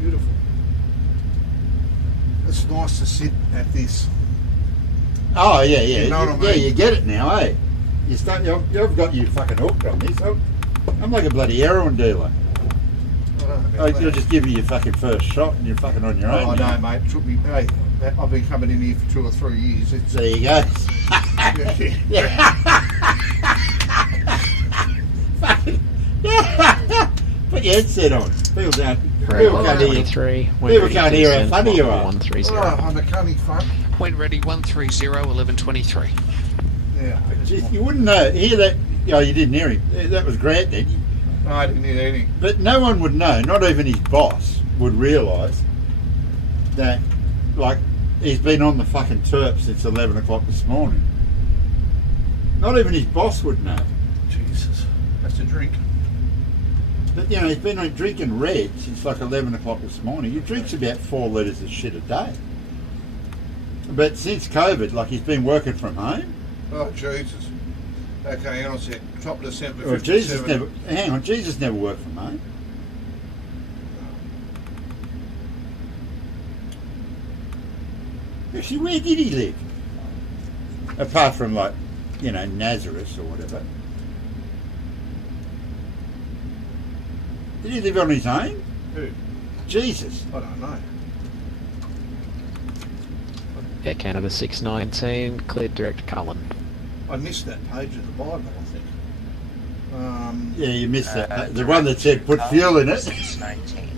Beautiful. It's nice to sit at this. Oh yeah, You know what I yeah. mean? You get it now, eh? You've got you fucking hooked on this. I'm like a bloody heroin dealer. I'll just give you your fucking first shot and you're fucking on your Oh, own. I now. know, mate. It took me. Hey, I've been coming in here for 2 or 3 years. It's There you go. Put your headset on. People can't hear you. 23, People can't hear how funny you are. 130. I'm a cunning fuck. When ready, 130, 1123. Yeah. Just, you wouldn't know. Hear that? Oh, you didn't hear him. That was Grant then. No, I didn't hear anything. But no one would know. Not even his boss would realise that, like, he's been on the fucking terp since 11 o'clock this morning. Not even his boss would know. Jesus. That's a drink. But, you know, he's been drinking red since like 11 o'clock this morning. He drinks about 4 litres of shit a day. But since COVID, like, he's been working from home. Oh, Jesus. Okay, hang on a sec. Top of December. Well, Jesus never worked from home. Actually, where did he live? Apart from, like, you know, Nazareth or whatever. Did he live on his own? Who? Jesus. I don't know. Air Canada 619, cleared direct to Cullen. I missed that page of the Bible, I think. Yeah, you missed that. The one that said put fuel in it. 619.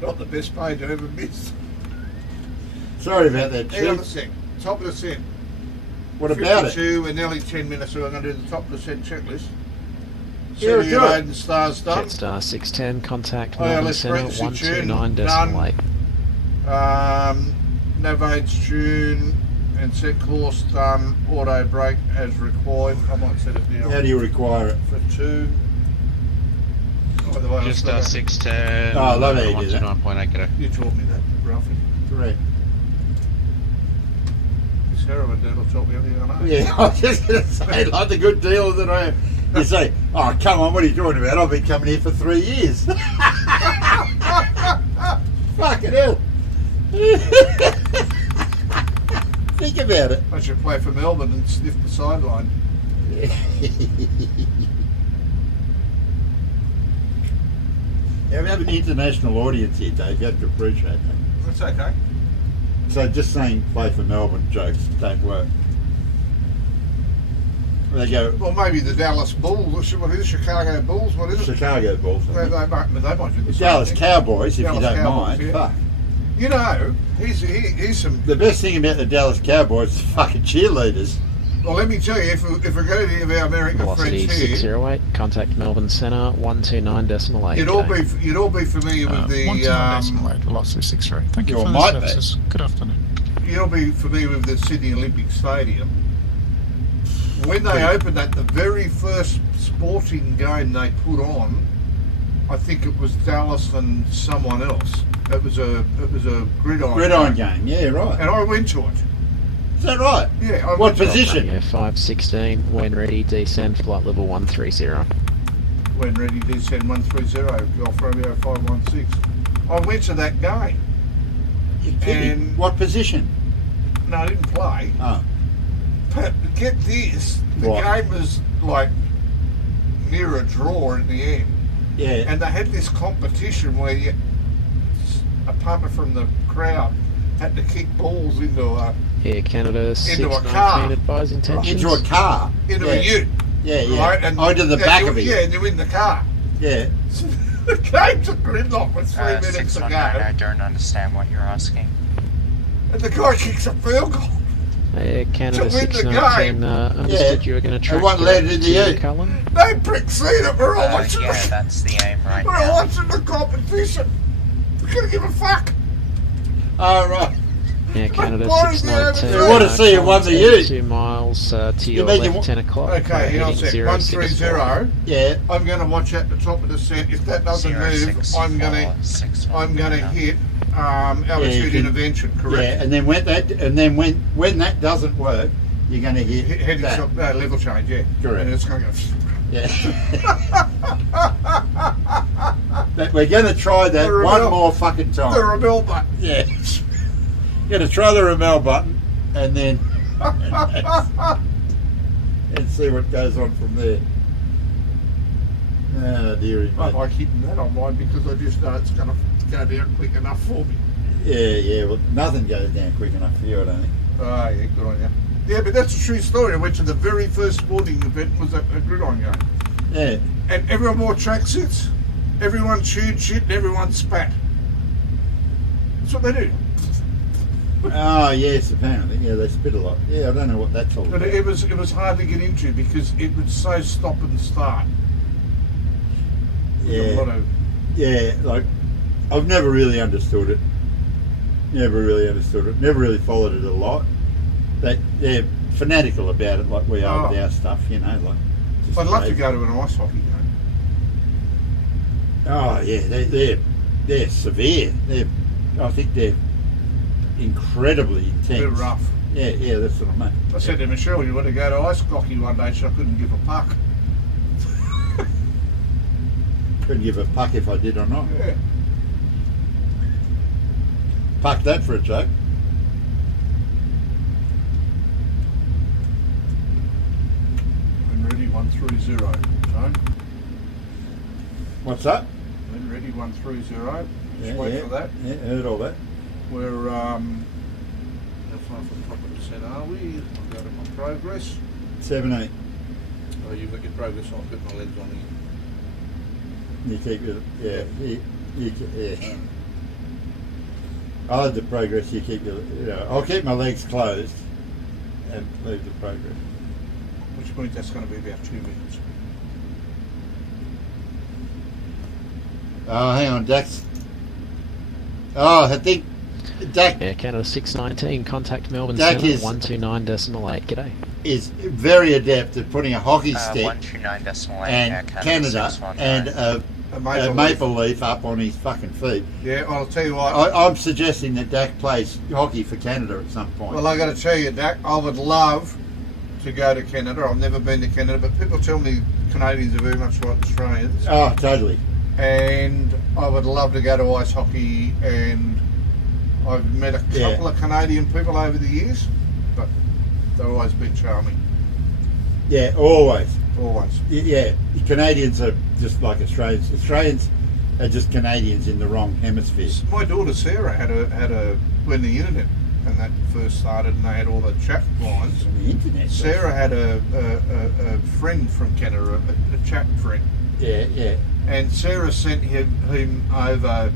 Not the best page I ever missed. Sorry about that, Hang on a Chief. sec. Top of the set. What about it? 52, we're nearly 10 minutes, so I'm going to do the top of the set checklist. Yeah, City do it. and stars done. Jetstar 610, contact Oh, yeah, Melbourne let's Centre, frequency tune, 129.8. Navigate tune and set course done. Auto brake as required. I might set it now How do you require it? for 2. By the way, Just I've got 610. Oh, I love how you do that. 129.8 kilo. you taught me that, Ralphie. Correct. This heroin deal taught me everything I know. Yeah, I was just going to say, like the good deal that I am. You say, oh, come on, what are you talking about? I've been coming here for 3 years. Fucking hell. Think about it. I should play for Melbourne and sniff the sideline. Yeah, we have an international audience here, Dave. You have to appreciate that. That's okay. So just saying play for Melbourne jokes don't work. They go, Well, maybe the Dallas Bulls. What is it? Chicago Bulls? What is it? Chicago Bulls. They might do the same Dallas thing. Cowboys, if Dallas you don't Cowboys, mind. yeah. Fuck. You know, he's some. The best thing about the Dallas Cowboys is fucking cheerleaders. Well, let me tell you, if we're going to give our American Velocity friends here, 608, contact Melbourne Centre, 129.8. you'd all be familiar with the 129.8, velocity 63. Thank you Your for might the be. services. Good afternoon. you'll be familiar with the Sydney Olympic Stadium. When they opened that, the very first sporting game they put on, I think it was Dallas and someone else. It was a gridiron game. Yeah, right. And I went to it. Is that right? Yeah. I What went to it. position? Yeah, 516, when ready, descend flight level 130. When ready, descend 130, Golf Romeo 516. I went to that game. You're kidding. And- What position? No, I didn't play. Oh. But get this, the What? game was like near a draw in the end. Yeah. And they had this competition where a punter from the crowd had to kick balls into a Air Canada Into a 619, car. advise intentions. Into a car. into yeah. a ute. Yeah, yeah. Right? And Onto the and back you, of it. Yeah, and you're in the car. Yeah. The game's a gridlock with 3 minutes to 619, go. I don't understand what you're asking. And the guy kicks a field goal. Air Canada To win the 619, understood Yeah. you were going to They track won't let it in the to ute. Cullen. They prick seen it. We're all watching Yeah, the, that's the aim right we're all now. watching the competition. We're gonna give a fuck. Oh, right. Air Canada Why is 619. there- They wanna see you won the ute. 2 miles to your mean you left, wa- 10 o'clock. Okay, hang on a heading sec. 064. 130. Yeah. I'm going to watch at the top of the set. If that doesn't move, I'm going to hit altitude can- intervention. Correct. Yeah, and then when that doesn't work, you're going to hit Heading that. some level change. Yeah. Correct. And it's going to go. Yeah. But we're going to try that The one rebel- more fucking The time. rebel button. Yeah. Going to try the Ramel button and then and see what goes on from there. Oh dearie, I mate. like hitting that on mine because I just know it's going to go down quick enough for me. Yeah. Well, nothing goes down quick enough for you, I don't think. Oh, yeah, good on you. Yeah, but that's a true story. I went to the very first sporting event, was a gridiron game. Yeah. And everyone wore tracksuits, everyone chewed shit, and everyone spat. That's what they do. Oh yes, apparently. Yeah, they spit a lot. Yeah, I don't know what that's all But about. it was hard to get into because it was so stop and start. There's a lot of, Yeah, like I've never really understood it. Never really followed it a lot. They're fanatical about it, like we are with our stuff, you know. Like, just I'd love to crazy. go to an ice hockey game. Oh yeah, they're severe. I think they're incredibly intense. They're rough. Yeah, that's what I mean. I said to Michelle, you want to go to ice hockey one day? So I couldn't give a puck. Couldn't give a puck if I did or not. Yeah. Puck that for a joke. When ready, 130. Tone. What's that? When ready, 130. Just Yeah, wait yeah. for that. Yeah, heard all that. We're how far from top of the set are we? I'll go to my progress. 7-8. Oh, you've got your progress on. I've got my legs on here. You keep it. Yeah. Yeah. I'll have the progress. You keep I'll keep my legs closed and leave the progress. Which means that's going to be about 2 minutes. Oh, hang on, Dax. Oh, I think Dak Yeah, Canada 619, contact Melbourne Dak 7, is- 129.8. G'day. is very adept at putting a hockey stick 129.8. and Canada and a maple leaf up on his fucking feet. Yeah, I'll tell you what. I'm suggesting that Dak plays hockey for Canada at some point. Well, I got to tell you, Dak, I would love to go to Canada. I've never been to Canada, but people tell me Canadians are very much like Australians. Oh, totally. And I would love to go to ice hockey, and I've met a couple of Canadian people over the years, but they've always been charming. Yeah, always. Always. Yeah, Canadians are just like Australians. Australians are just Canadians in the wrong hemisphere. My daughter Sarah had a when the internet and that first started, and they had all the chat lines. On the internet. Sarah had a friend from Canada, a chat friend. Yeah. And Sarah sent him over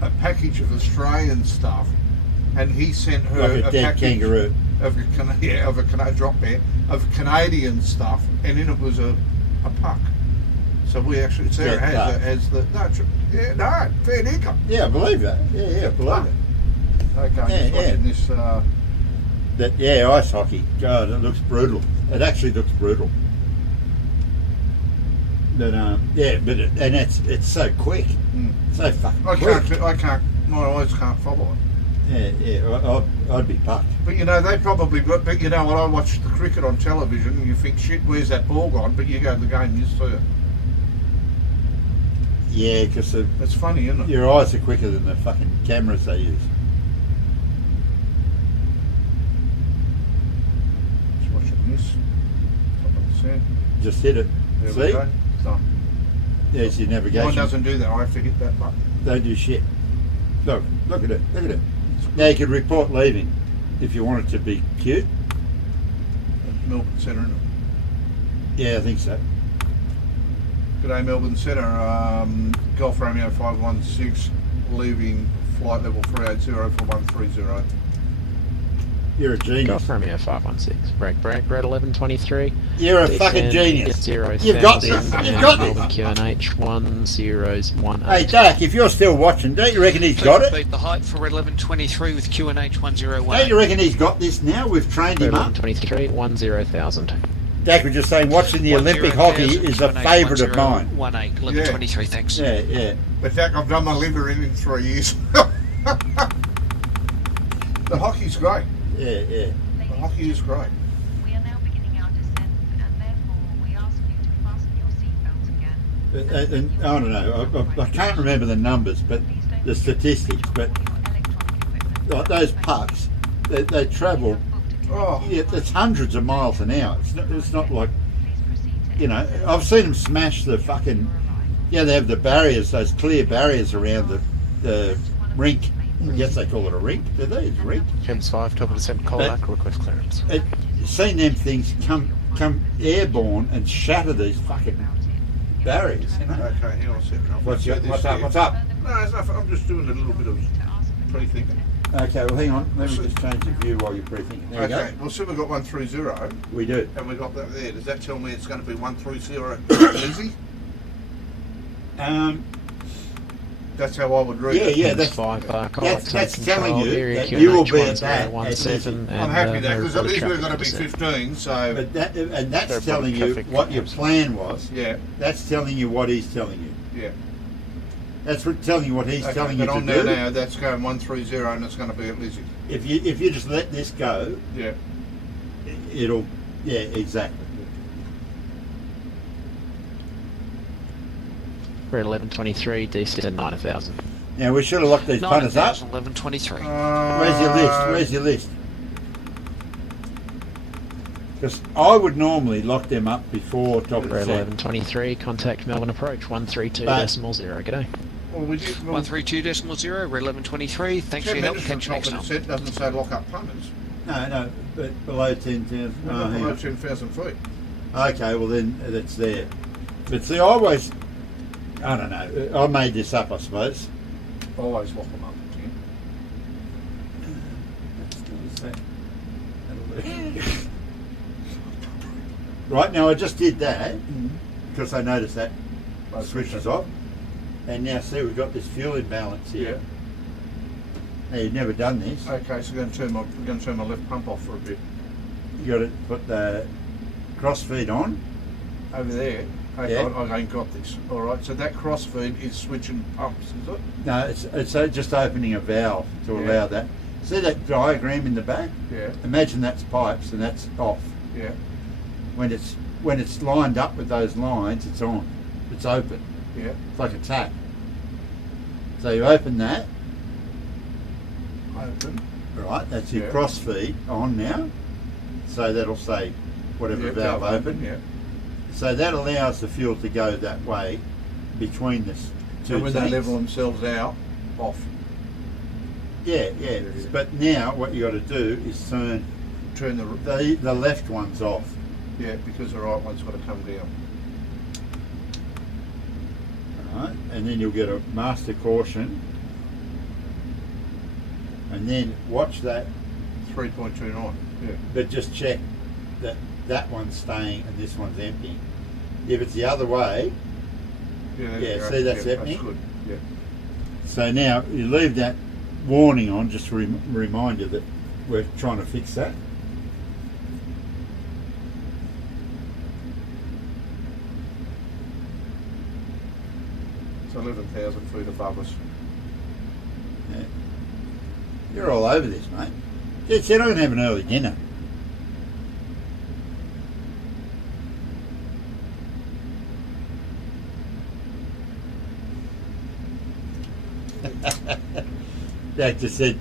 a package of Australian stuff, and he sent her Like a dead package kangaroo. of of Canadian stuff, and in it was a puck. So we actually Sarah has the fair dinkum. Yeah, I believe that. Yeah, I believe it. Okay, I'm just watching this. Ice hockey. God, it looks brutal. It actually looks brutal. But and it's so quick, so fucking quick. I can't. My eyes can't follow it. Yeah. I'd be pucked. But they probably. But when I watch the cricket on television, and you think, shit, where's that ball gone? But you go to the game, you see it. Yeah, because it's funny, isn't it? Your eyes are quicker than the fucking cameras they use. Just watching this. Top of the sand. Just hit it. There See? we go. Done. There's your navigation. Mine doesn't do that. I have to hit that button. Don't do shit. Look at it. Now you could report leaving if you wanted to be cute. Melbourne Centre, isn't it? Yeah, I think so. G'day, Melbourne Centre. Golf Romeo 516, leaving flight level 380 for 130. You're a genius. Golf Romeo 516, break, red 1123. You're a fucking genius. 0, You've got this. You've got this. Melbourne QNH 1018. Hey, Dak, if you're still watching, don't you reckon he's got it? Beat the height for red 1123 with QNH 101. Don't you reckon he's got this now? We've trained him up. 1123, 10,000. Dak was just saying, watching the Olympic hockey is a favourite of mine. 1123, thanks. Yeah. But Dak, I've done my liver in 3 years. The hockey's great. Yeah. The hockey is great. We are now beginning our descent, and therefore we ask you to fasten your seatbelts again. And I don't know, I can't remember the numbers, but the statistics, but like those pucks, they travel, it's hundreds of miles an hour. It's not like, I've seen them smash the fucking, they have the barriers, those clear barriers around the rink. I guess they call it a rink, do they? It's a rink. Hems 5, top of descent, callback, request clearance. Seen them things come airborne and shatter these fucking barriers. Okay, hang on a second. What's up? No, it's nothing. I'm just doing a little bit of pre-thinking. Okay, well hang on. Let me just change the view while you're pre-thinking. There you go. Well, so we've got 130. We do. And we got that there. Does that tell me it's going to be 130 easy? That's how I would read it. Yeah, that's telling you that you will be at that. I'm happy that because at least we're going to be 15. So, but that's telling you what your plan was. Yeah, that's telling you what he's telling you. Yeah, that's telling you what he's telling you to do. But on there now, that's going 130, and it's going to be at Lizzie. If you just let this go, it'll exactly. Red 1123, DC 9,000. Now we should have locked these punters up. 1123. Where's your list? Because I would normally lock them up before top of the Red set. 1123, contact Melbourne approach 132.0. G'day. Well, we did 132.0, red 1123. Thanks for your help. Catch you next time. It doesn't say lock up punters. No, but below 10,000. Below 10,000 feet. Okay, well then that's there. But see, I don't know. I made this up, I suppose. Always lock them up. Right now, I just did that because I noticed that Both switch is switches. off. And now see, we've got this fuel imbalance here. Now, you've never done this. Okay, so we're going to turn my left pump off for a bit. You got to put the crossfeed on. Over there. Okay, Yeah. I ain't got this. All right, so that crossfeed is switching pumps, is it? No, it's just opening a valve to Yeah. allow that. See that diagram in the back? Yeah. Imagine that's pipes and that's off. Yeah. When it's lined up with those lines, it's on. It's open. Yeah. It's like a tap. So you open that, Open. right? That's your Yeah. crossfeed on now. So that'll say whatever Yeah, valve open. Yeah. So that allows the fuel to go that way between the two So when they tanks. level themselves out, off. Yeah. But now what you got to do is turn Turn the the left ones off. yeah, because the right one's got to come down. Right, and then you'll get a master caution, and then watch that, 3.29. Yeah. but just check that that one's staying and this one's empty. If it's the other way, Yeah. there Yeah, you go. see, that's yeah, happening? That's good. Yeah. so now you leave that warning on just to remind you that we're trying to fix that. It's 11,000 feet above us. Yeah. You're all over this, mate. Yeah, said I'm going to have an early dinner. Jack just said,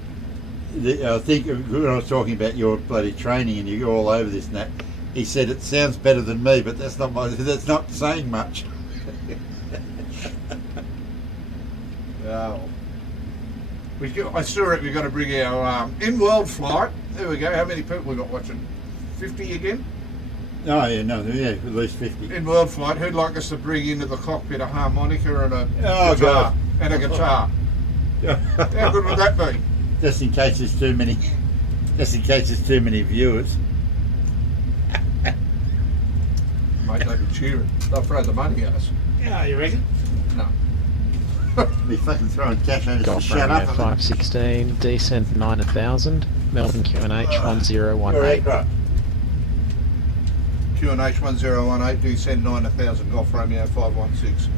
I think when I was talking about your bloody training and you're all over this and that, he said it sounds better than me, but that's not saying much. Oh. I still reckon we've got to bring our in-world flight. There we go. How many people we got watching? 50 again? Oh yeah, no, yeah, at least 50. In-world flight. Who'd like us to bring into the cockpit a harmonica and a Oh, guitar? God. And a guitar. How good would that be? Just in case there's too many viewers. Mate, they'd be cheering. They'll throw the money at us. Yeah, you reckon? No. Be fucking throwing cash at us. Golf Shut Romeo up. 516, descent 9000, Melbourne QNH You're 1018. aircraft. QNH 1018, descend 9000, Golf Romeo 516.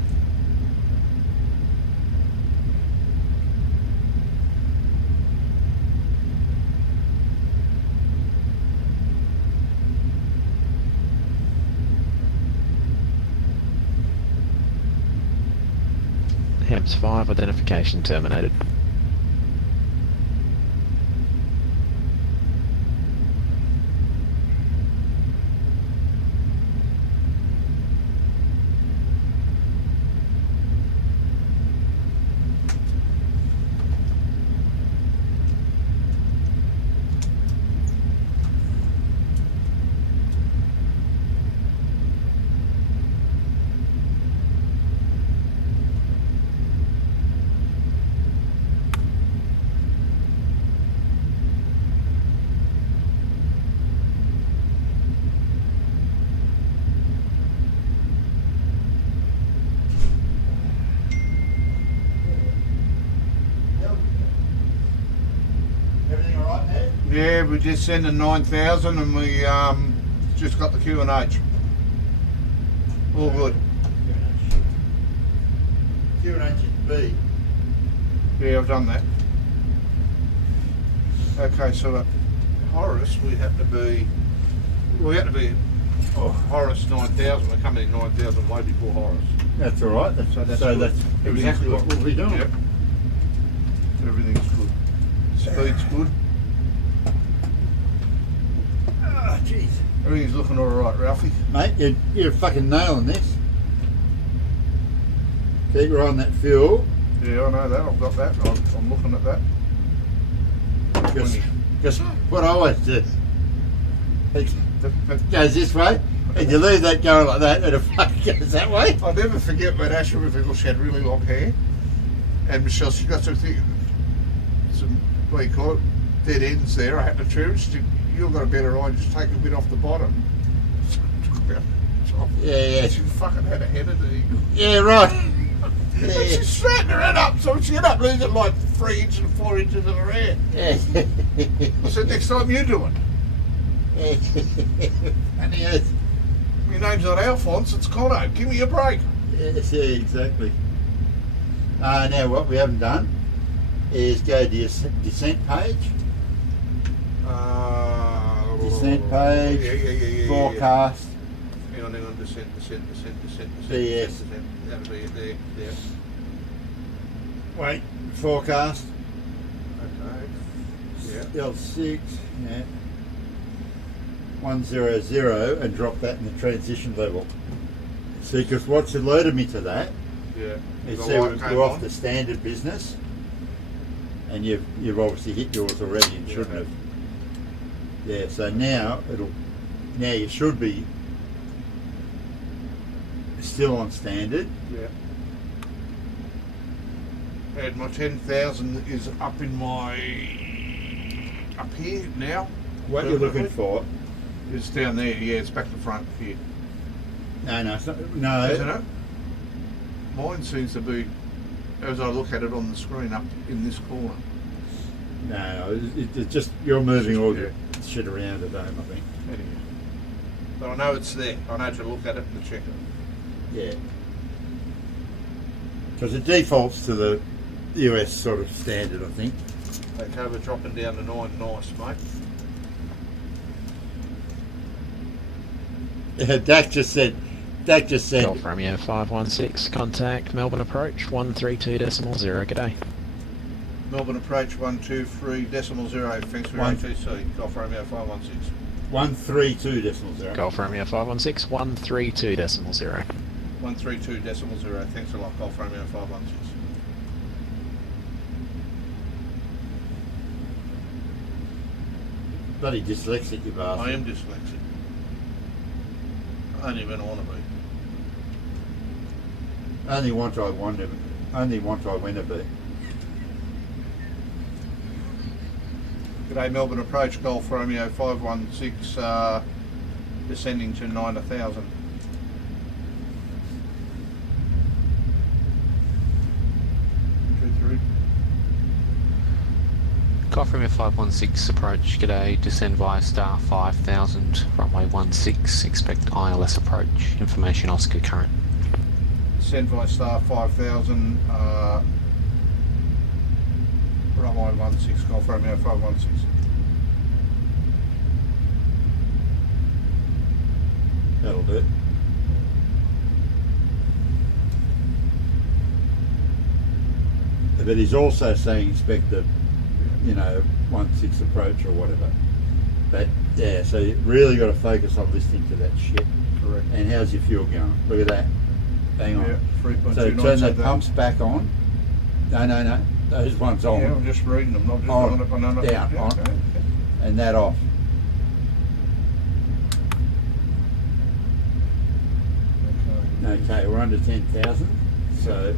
HEMS 5, identification terminated. Everything all right there? Yeah, we just sent a 9,000 and we just got the QNH. All good. QNH is B. Yeah, I've done that. Okay, so at Horace we had to be Horace 9,000. We're coming in 9,000 way before Horace. That's all right. So that's so good. that's Everything's exactly good. what we'll be doing. Yep. Everything's good. Speed's good. Oh, jeez. Everything's looking all right, Ralphie. Mate, you're fucking nailing this. Keep your eye on that fuel. Yeah, I know that. I've got that. I'm looking at that. Because what I always do, it goes this way, and you leave that going like that, and it fucking goes that way. I'll never forget when Asher was little. She had really long hair, and Michelle, she got some what do you call it, dead ends there. I had to trim. She you've got a better eye. Just take a bit off the bottom. Yeah. She fucking had a head of the eagle. Yeah, right. And she's straightening her head up, so she ended up losing like 3 inches and 4 inches of her hair. Yeah. I said, next time you do it. Funny as. My name's not Alphonse, it's Conno. Give me a break. Yes, yeah, exactly. Now what we haven't done is go to your descent page. Descent page. Yeah. Forecast. Hang on, descent. DS. Descent. That'll be it there. Wait, forecast. Okay. Yeah. L6, yeah. 100 and drop that in the transition level. See, because what's alerted me to that Yeah. is The see light we're came off on. the standard business, and you've obviously hit yours already and shouldn't have. Yeah, so now you should be still on standard. Yeah. And my 10,000 is up here now. What you're looking for? It's down there, yeah, it's back to front here. No, it's not, no. Isn't it? Mine seems to be, as I look at it on the screen, up in this corner. No, it's just you're moving all your Yeah. shit around at home, I think. Anyway. But I know it's there. I know to look at it and to check it. Yeah. Because it defaults to the US sort of standard, I think. Okay, we're dropping down to 9. Nice, mate. Dak just said. Golf Romeo 516, contact Melbourne approach 132.0. G'day. Melbourne approach 123.0. Thanks for ATC. Golf Romeo 516. 132.0. Golf Romeo 516, 132.0. 132.0. Thanks a lot, Golf Romeo 516. Bloody dyslexic, you bastard. I am dyslexic. Only when I want to be. Only want I win a bit. G'day, Melbourne approach, Golf Romeo 516, descending to 9,000. Golf Romeo 516 approach, g'day, descend via star 5000, runway 16, expect ILS approach, information Oscar current. Descend via star 5000, runway 16, Golf Romeo 516. That'll do it. But he's also saying expect the 1-6 approach or whatever. But yeah, so you really got to focus on listening to that shit. Correct. And how's your fuel going? Look at that. Hang on. Yeah, 3.29. So turn the pumps back on. No. Those ones on. Yeah, I'm just reading them. Not just On, on it. down, Yeah, on. okay. And that off. Okay, we're under 10,000. So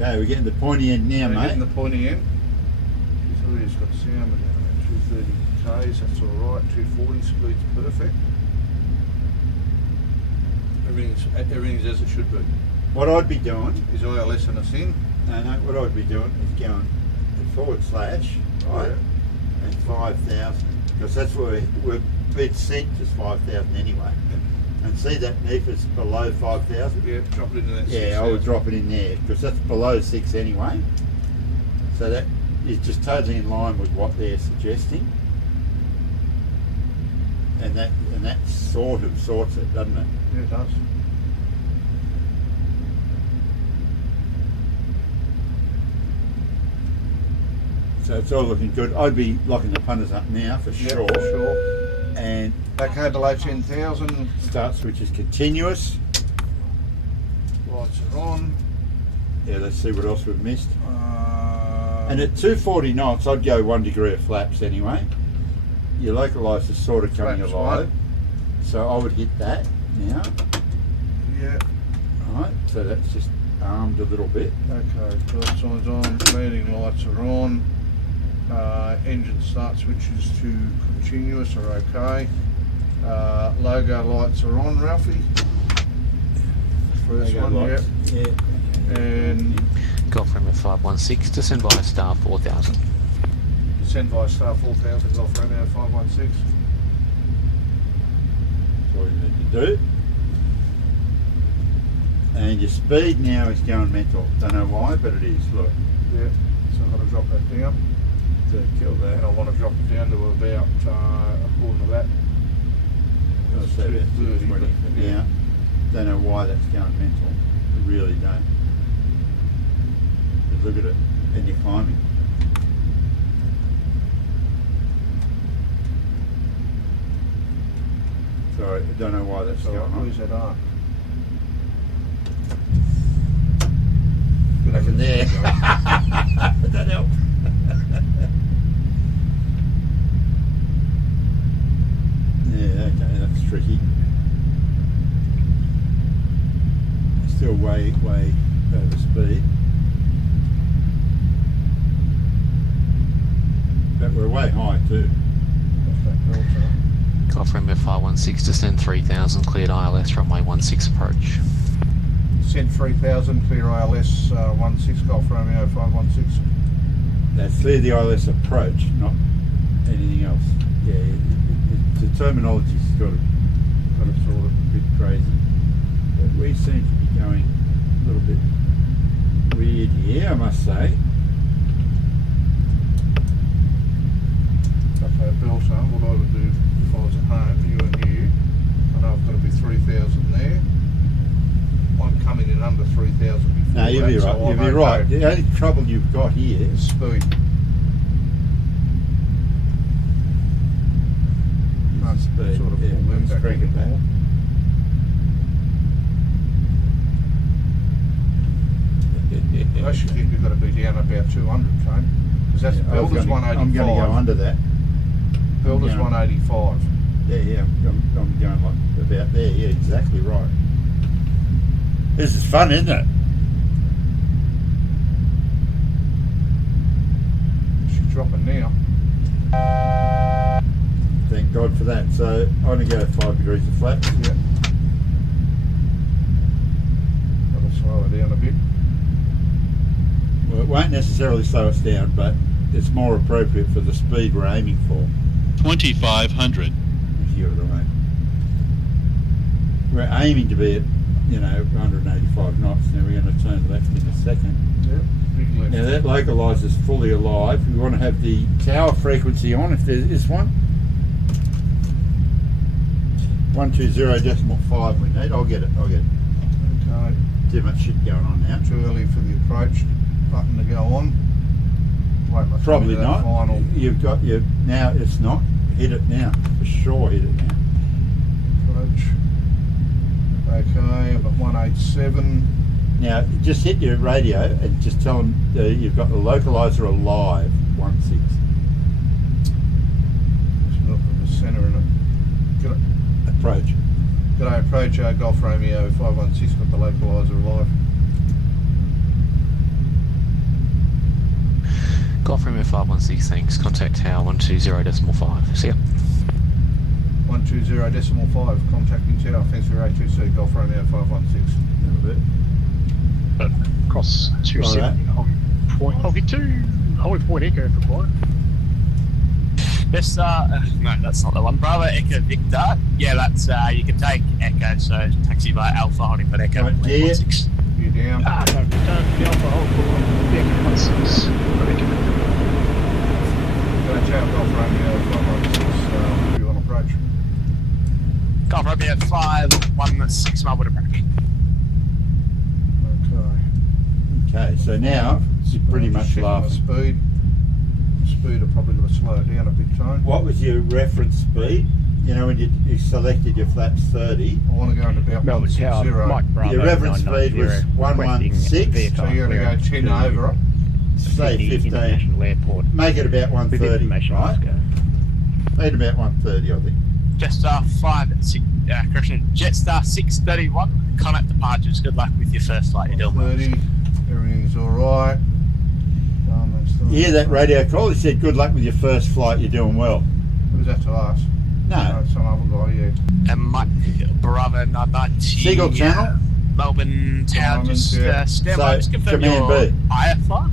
okay, we're getting the pointy end now, We're mate. getting the pointy end. She's already just got sound at 230 k's, that's alright. 240 speed's perfect. Everything's as it should be. What I'd be doing, Is ILS in us in? what I'd be doing is going / right, Yeah. and 5,000, because that's where we're bid set just 5,000 anyway. And see that if it's below 5,000. Yeah, drop it into that. Yeah, I would drop it in there because that's below 6 anyway. So that is just totally in line with what they're suggesting, and that sort of sorts it, doesn't it? Yeah, it does. So it's all looking good. I'd be locking the punters up now for sure. For sure. And Okay, below 10,000. start switch is continuous. Lights are on. Yeah, let's see what else we've missed. And at 240 knots, I'd go 1 degree of flaps anyway. Your localizer is sort of coming Flaps, alive. right. So I would hit that now. Yeah. Right, so that's just armed a little bit. Okay, turret signs on, landing lights are on, engine start switches to continuous are okay, logo lights are on, Ralphie. First Logo one, lights. yep. Yeah. And Golf Romeo 516, descend via star 4000. descend via star 4000, Golf Romeo 516. That's all you need to do. And your speed now is going mental. Don't know why, but it is. Look. Yeah, so I'm going to drop that down. To kill that. And I want to drop it down to about a quarter of that. I'll say about 230, 20. but Yeah. Don't know why that's going mental. I really don't. But look at it. And you're climbing. Sorry, I don't know why that's So going on. where's that arc? Back in there. That helped. Yeah, okay, that's tricky. Still way over speed. But we're way high too. What's that delta? Golf Romeo 516, descend 3000, cleared ILS, runway 16 approach. Descent 3000, clear ILS 16, Golf Romeo 516. That's clear the ILS approach, not anything else. Yeah, the terminology's got to sort of a bit crazy. But we seem to be going a little bit weird here, I must say. Okay, Belter, what I would do if I was at home, you and you, I know I've got to be 3000 there. I'm coming in under 3000 before. No, you'll be that, right. so You'll be I'm right. okay. The only trouble you've got here It's speed. is speed. Sort of Yeah, pull them it's back a cranking bit back. more. I should think we've got to be down about 200, Kane. Because that's Yeah, Builder's 185. I'm going to go under that. Builder's I'm going- 185. Yeah, I'm going like about there. Yeah, exactly right. This is fun, isn't it? She's dropping now. Thank God for that. So I'm going to go 5 degrees of flaps. Yeah. Got to slow her down a bit. Well, it won't necessarily slow us down, but it's more appropriate for the speed we're aiming for. 2500. If you know what I mean. We're aiming to be at, 185 knots. Now we're going to turn left in a second. Yep. Big left. Now that localizer's fully alive. We want to have the tower frequency on if there is one. 120.5 we need. I'll get it. Okay. Too much shit going on now. Too early for the approach button to go on. Wait, let's Probably go to that not. Final. You've got your now. It's not. Hit it now. For sure, hit it now. Approach. Okay, I'm at 187. Now, just hit your radio and just tell them you've got the localizer alive. 16. Just look at the centre in it. G'day, Approach. g'day approach Golf Romeo 516, got the localizer alive. Golf Romeo 516, thanks. Contact tower 120.5. See ya. 120.5, contacting tower. Thanks for your A2C, Golf Romeo 516. Little bit. Cross 270 on point. I'll get holding point echo for quiet. Yes, no, that's not the one. Bravo Echo Victor. Yeah, that's, you can take Echo, so taxi by Alpha holding but Echo. Right, dear. 16. You down? No, don't the Alpha hold for Echo 16. G'day tower, Golf Romeo 516, you on approach. Golf Romeo 516 Melbourne approach. Okay. Okay, so now you're pretty much Checking my laughing. Speed, I've probably got to slow it down a bit, Tone. What was your reference speed? When you selected your flaps 30. I want to go into about Melbourne 160. Tower, Mike Bravo. Your reference speed was 116. So you're going to go 10 over it. Say 15. International Airport. Make it about 130, right? Make it about 130, I think. Just 5 6. correction. Jetstar 631. Connacht departures. Good luck with your first flight. You're doing well. 30. Everything's alright. You hear that radio call? He said, good luck with your first flight, you're doing well. Who's that to us? No. Some other guy, yeah. And Mike Bravo 990. Seagull Channel? Melbourne Town. Just yeah. stand by. Just confirm Command your B. IFR.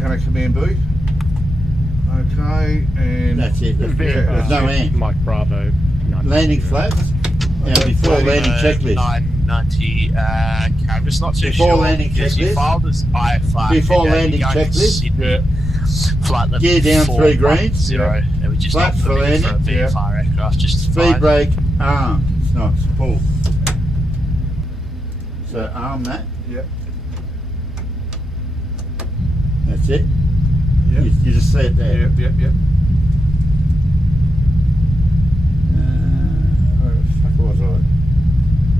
Going to Command B. Okay, and... That's it. There's no end. Mike Bravo. Landing flaps? Now, before landing checklist. 990. I'm just not too Before sure. landing because you checklist? filed as IFR. Before and, landing you're going to checklist? Sydney. Flight level Gear down 3 greens. 0. And we just Flaps not for permitted for a landing. VFR aircraft. Just Speed fine. brake, arm. It's not, it's pull. So arm that. Yep. That's it. Yep. You just see it there. Yep. Where the fuck was I?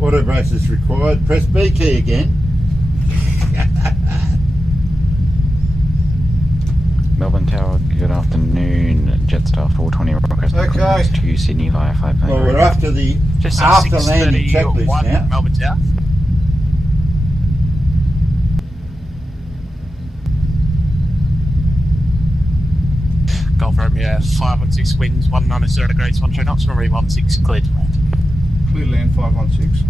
Auto brakes is required. Press B key again. Melbourne Tower, good afternoon. Jetstar 420 request Okay. to Sydney via 5 Well, we're after the Just after landing checklist 631 now. Melbourne Tower. Golf Romeo 516 winds 190 degrees 13 knots. Runway 16 cleared to land. Clear land 516.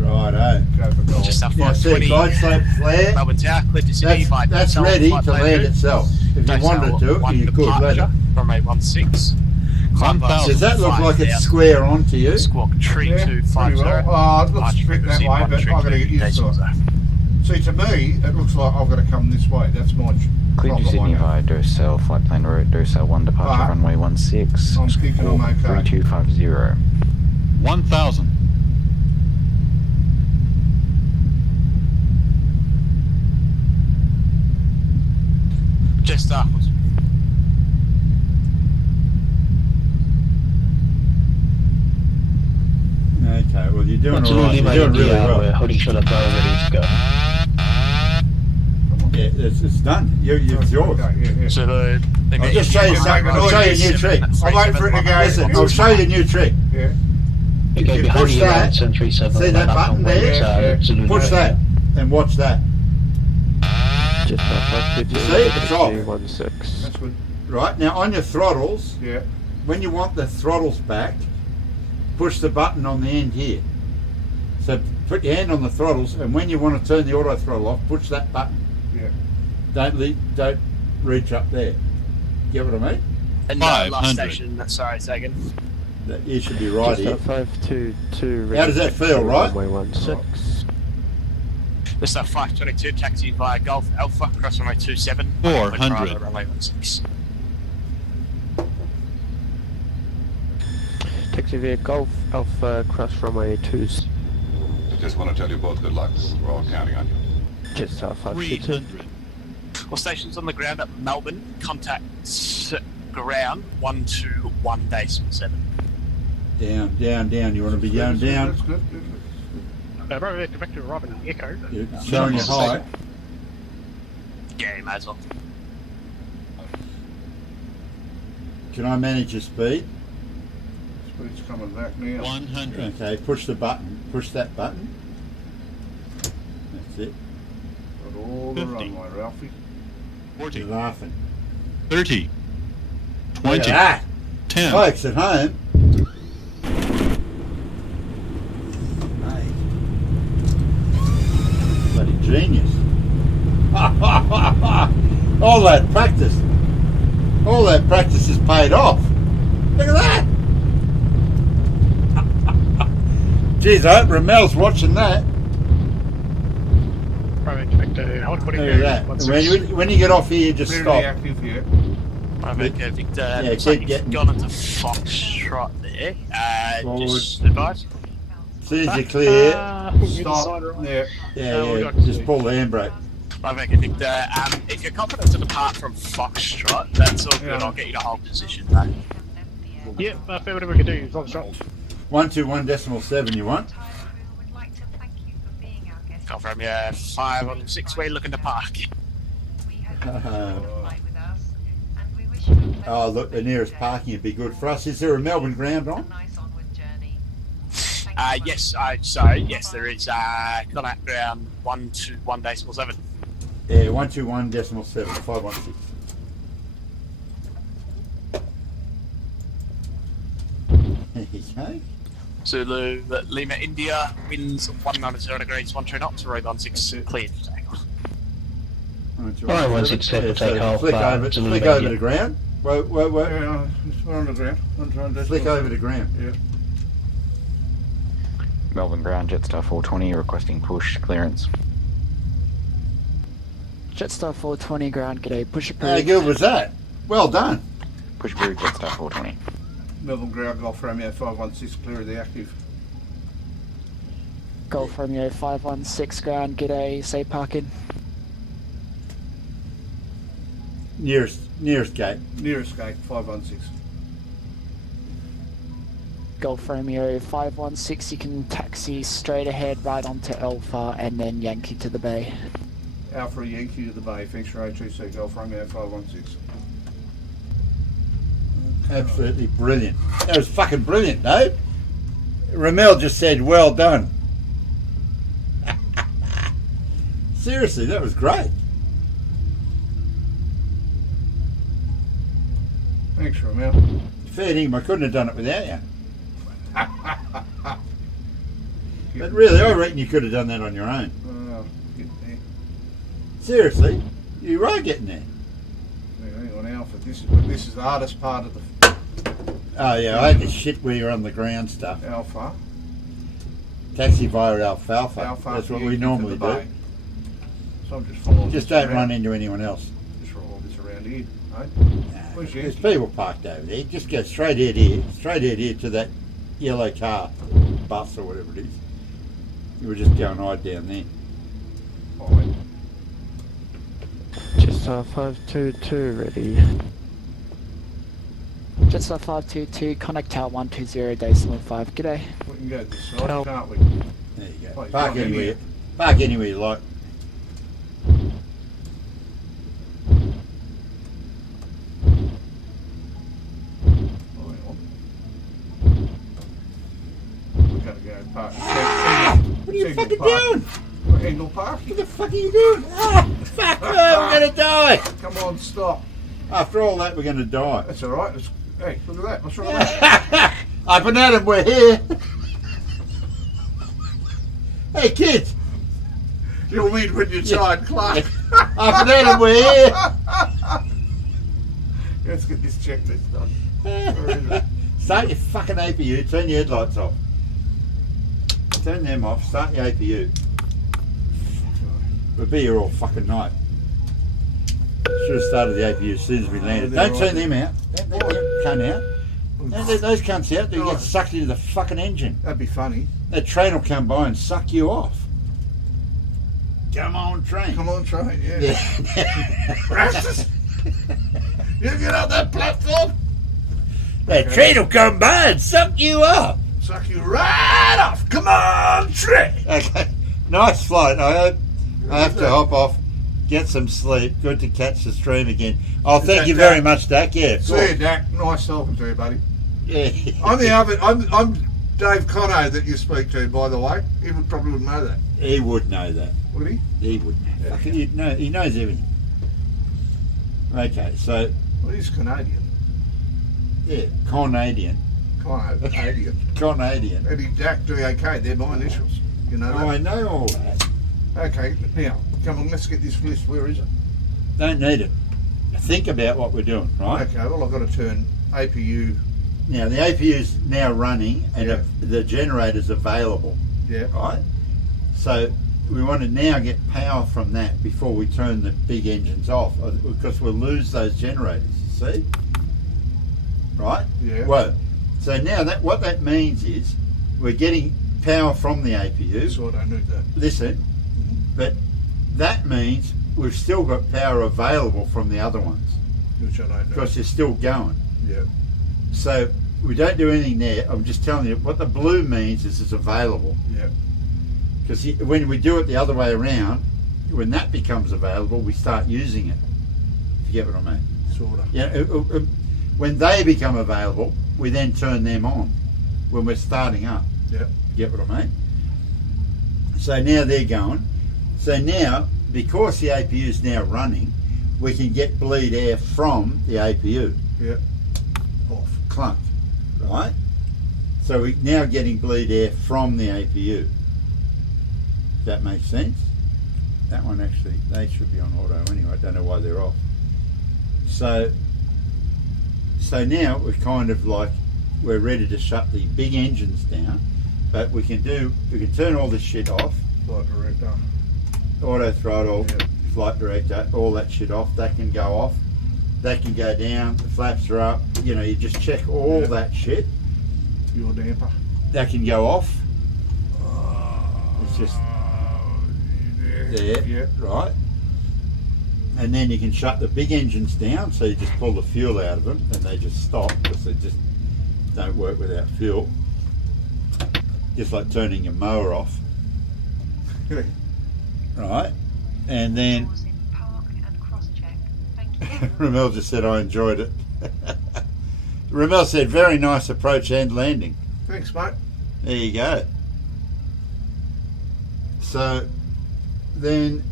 Righto. Go for gold. Just up Now see, 520. glide slope flare. Melbourne Tower cleared to Sydney by That's Dosel, ready flight to plan land good. itself. If you wanted to, one you could departure, let it. Runway 16. Climb by Does that look like it's 5,000. square on to you? Squawk tree Yeah, 250. pretty well. It looks strict that way, but I've got to get used to it. See, to me, it looks like I've got to come this way. That's my Clear to problem. Sydney via Dosel, flight plan route, Dosel 1 departure, But runway 16. I'm thinking I'm okay. 3250. 1,000. Just afterwards. Okay, well you're doing Absolutely, alright. You're mate. doing really well. We're holding short of bow, ready to go. Yeah, it's done. It's yours. Okay, yeah. So I'll just show you something. I'll show you a new trick. I'm waiting for it to go. Listen, I'll show you a new trick. Yeah. If Okay, you behind push you, that, 737. see that line up button on there? wings, Yeah. Zulu Push that Romeo. and watch that. Just See, it's off. 16. That's good. Right, now on your throttles, Yeah. when you want the throttles back, push the button on the end here. So put your hand on the throttles, and when you want to turn the auto throttle off, push that button. Yeah. Don't reach up there. Get what I mean? And 500. last station, sorry, second. That you should be right here. 522. How does that feel, right? Runway 16. This is 522 taxi via Golf Alpha, cross runway 27. 400. Runway 16. Taxi via Golf Alpha, cross runway 2. Just want to tell you both good luck. We're all counting on you. Just 522. 300. All stations on the ground at Melbourne, contact ground 121.7. Down. You want to be going down. That's good. Bravo, direct to arrive in Echo. You're showing your height. Yeah, you may as well. Can I manage your speed? Speed's coming back now. 100. Okay, push the button. Push that button. That's it. Got all the 50. runway, Ralphie. 40. You're laughing. 30. Look 20. at that. 10. Folks at home. Hey. Bloody genius. All that practice has paid off. Look at that. Jeez, I hope Ramel's watching that. Bravo, direct to hold Look at that. When you get off here, just Clearly stop. active, yeah. Bravo, Echo Victor. Yeah, Looks keep like you've getting- gone into Foxtrot there. Forward. Just advise. As soon as you're clear, Stop. Yeah. yeah, just pull the handbrake. Bravo, Echo Victor. If you're confident to depart from Foxtrot, that's all good. Yeah. I'll get you to hold position though. Yeah, fair whatever we can do. Long shot. 121.7 you want? Golf Romeo 516. Where you looking to park? Oh look, the nearest parking would be good for us. Is there a Melbourne ground on? Yes, yes, there is. Contact ground 121.7. Yeah, 121.7, 516. There you go. Zulu, Lima, India, winds 190 degrees, 12 knots, road 16, cleared for takeoff. Alright, 167 for takeoff. Flick over to ground. Whoa. Yeah, we're on the ground. Flick over to ground. Yeah. Melbourne ground, Jetstar 420 requesting push clearance. Jetstar 420 ground, g'day, push approved. How good was that? Well done. Push approved, Jetstar 420. Melbourne ground, Golf Romeo 516, clear of the active. Golf Romeo 516 ground, g'day, say parking. Nearest gate. Nearest gate, 516. Golf Romeo 516, you can taxi straight ahead right onto Alpha and then Yankee to the bay. Alpha Yankee to the bay, thanks for O2C, Golf Romeo 516. Absolutely brilliant. That was fucking brilliant, Dave. Ramel just said, well done. Seriously, that was great. Thanks, Ramel. Fair dinkum, I couldn't have done it without you. But really, I reckon you could have done that on your own. Getting there. Seriously, you are getting there. Hang on, Alpha. This is the hardest part of the. Oh yeah, I had this shit where you're on the ground stuff. Alpha. Taxi via Alfalfa. Alpha. That's what we normally do. So I'm just following. Just don't run into anyone else. Just follow this around here, right? There's people parked over there. Just go straight ahead here to that yellow car, bus or whatever it is. You were just going right down there. Fine. Jetstar 522 ready. Jetstar 522, contact tower 120, decimal 5, g'day. We can go this side, can't we? There you go. Park anywhere you like. Park. What are you fucking doing? Angle park. What the fuck are you doing? Oh, fuck, we're going to die. Come on, stop. After all that, we're going to die. That's all right. Hey, look at that. What's wrong with that? Up and at 'em, we're here. Hey, kids. You'll meet when you're tired, Clark. Up and at 'em, we're here. Let's get this checklist done. Where is it? Start your fucking APU. Turn your headlights off. Turn them off. Start your APU. We'll be here all fucking night. Should have started the APU as soon as we landed. Don't turn them out. Don't let them cunt out. Don't let those cunts out. They'll get sucked into the fucking engine. That'd be funny. That train will come by and suck you off. Come on, train. Come on, train, yeah. Rastus! You get on that platform? That train will come by and suck you off. Suck you right off. Come on, train. Okay. Nice flight. I have to hop off, get some sleep. Good to catch the stream again. Oh, thank you very much, Dak. Yeah. See you, Dak. Nice talking to you, buddy. Yeah. I'm Dave Conno that you speak to, by the way. He probably wouldn't know that. He would know that. Would he? He would know. He knows everything. Okay, so. Well, he's Canadian. Yeah, Canadian. Canadian. Canadian. Eddie Dak, DAK, they're my initials. You know that? Oh, I know all that. Okay, now, come on, let's get this list. Where is it? Don't need it. Think about what we're doing, right? Okay, well, I've got to turn APU. Now, the APU's now running and the generator's available. Yeah. Right? So, we want to now get power from that before we turn the big engines off, because we'll lose those generators, see? Right? Yeah. Well, so now what that means is we're getting power from the APU. So I don't need that. Listen, but that means we've still got power available from the other ones. Which I don't know. Because they're still going. Yeah. So we don't do anything there. I'm just telling you, what the blue means is it's available. Yeah. Because when we do it the other way around, when that becomes available, we start using it. If you get what I mean. Sort of. Yeah. When they become available, we then turn them on when we're starting up. Yep. Get what I mean? So now they're going. So now, because the APU is now running, we can get bleed air from the APU. Yep. Off. Clunked, right? So we're now getting bleed air from the APU. Does that make sense? That one actually, they should be on auto anyway. I don't know why they're off. So now we're kind of like, we're ready to shut the big engines down, but we can turn all this shit off. Flight director. Auto throttle, flight director, all that shit off. That can go off. That can go down. The flaps are up. You know, you just check all that shit. Fuel damper. That can go off. It's just there, right? And then you can shut the big engines down, so you just pull the fuel out of them and they just stop because they just don't work without fuel. Just like turning your mower off. Right? And then Ramel just said I enjoyed it. Ramel said very nice approach and landing. Thanks, mate. There you go. So then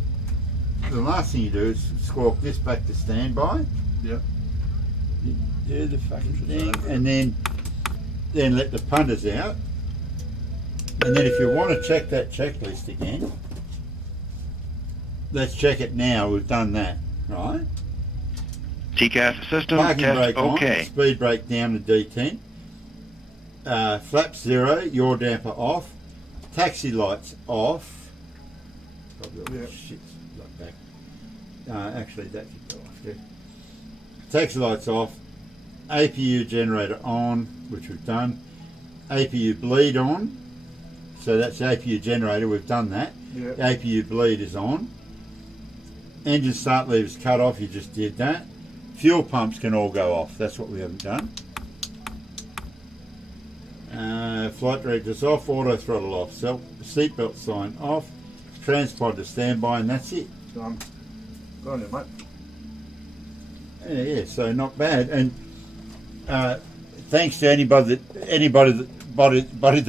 the last thing you do is squawk this back to standby. Yep. You do the fucking thing, and then let the punters out. And then if you want to check that checklist again, let's check it now. We've done that, right? TCAS system Parking test brake okay. on, speed brake down to D10. Flaps 0, yaw damper off. Taxi lights off. Probably shit's like back. Actually, that could go off. Yeah. Taxi lights off. APU generator on, which we've done. APU bleed on. So that's the APU generator. We've done that. Yep. The APU bleed is on. Engine start levers cut off. You just did that. Fuel pumps can all go off. That's what we haven't done. Flight director's off. Auto throttle off. Seatbelt sign off. Transponder standby, and that's it. Done. Go on, mate. Yeah, so not bad. And thanks to anybody that bothered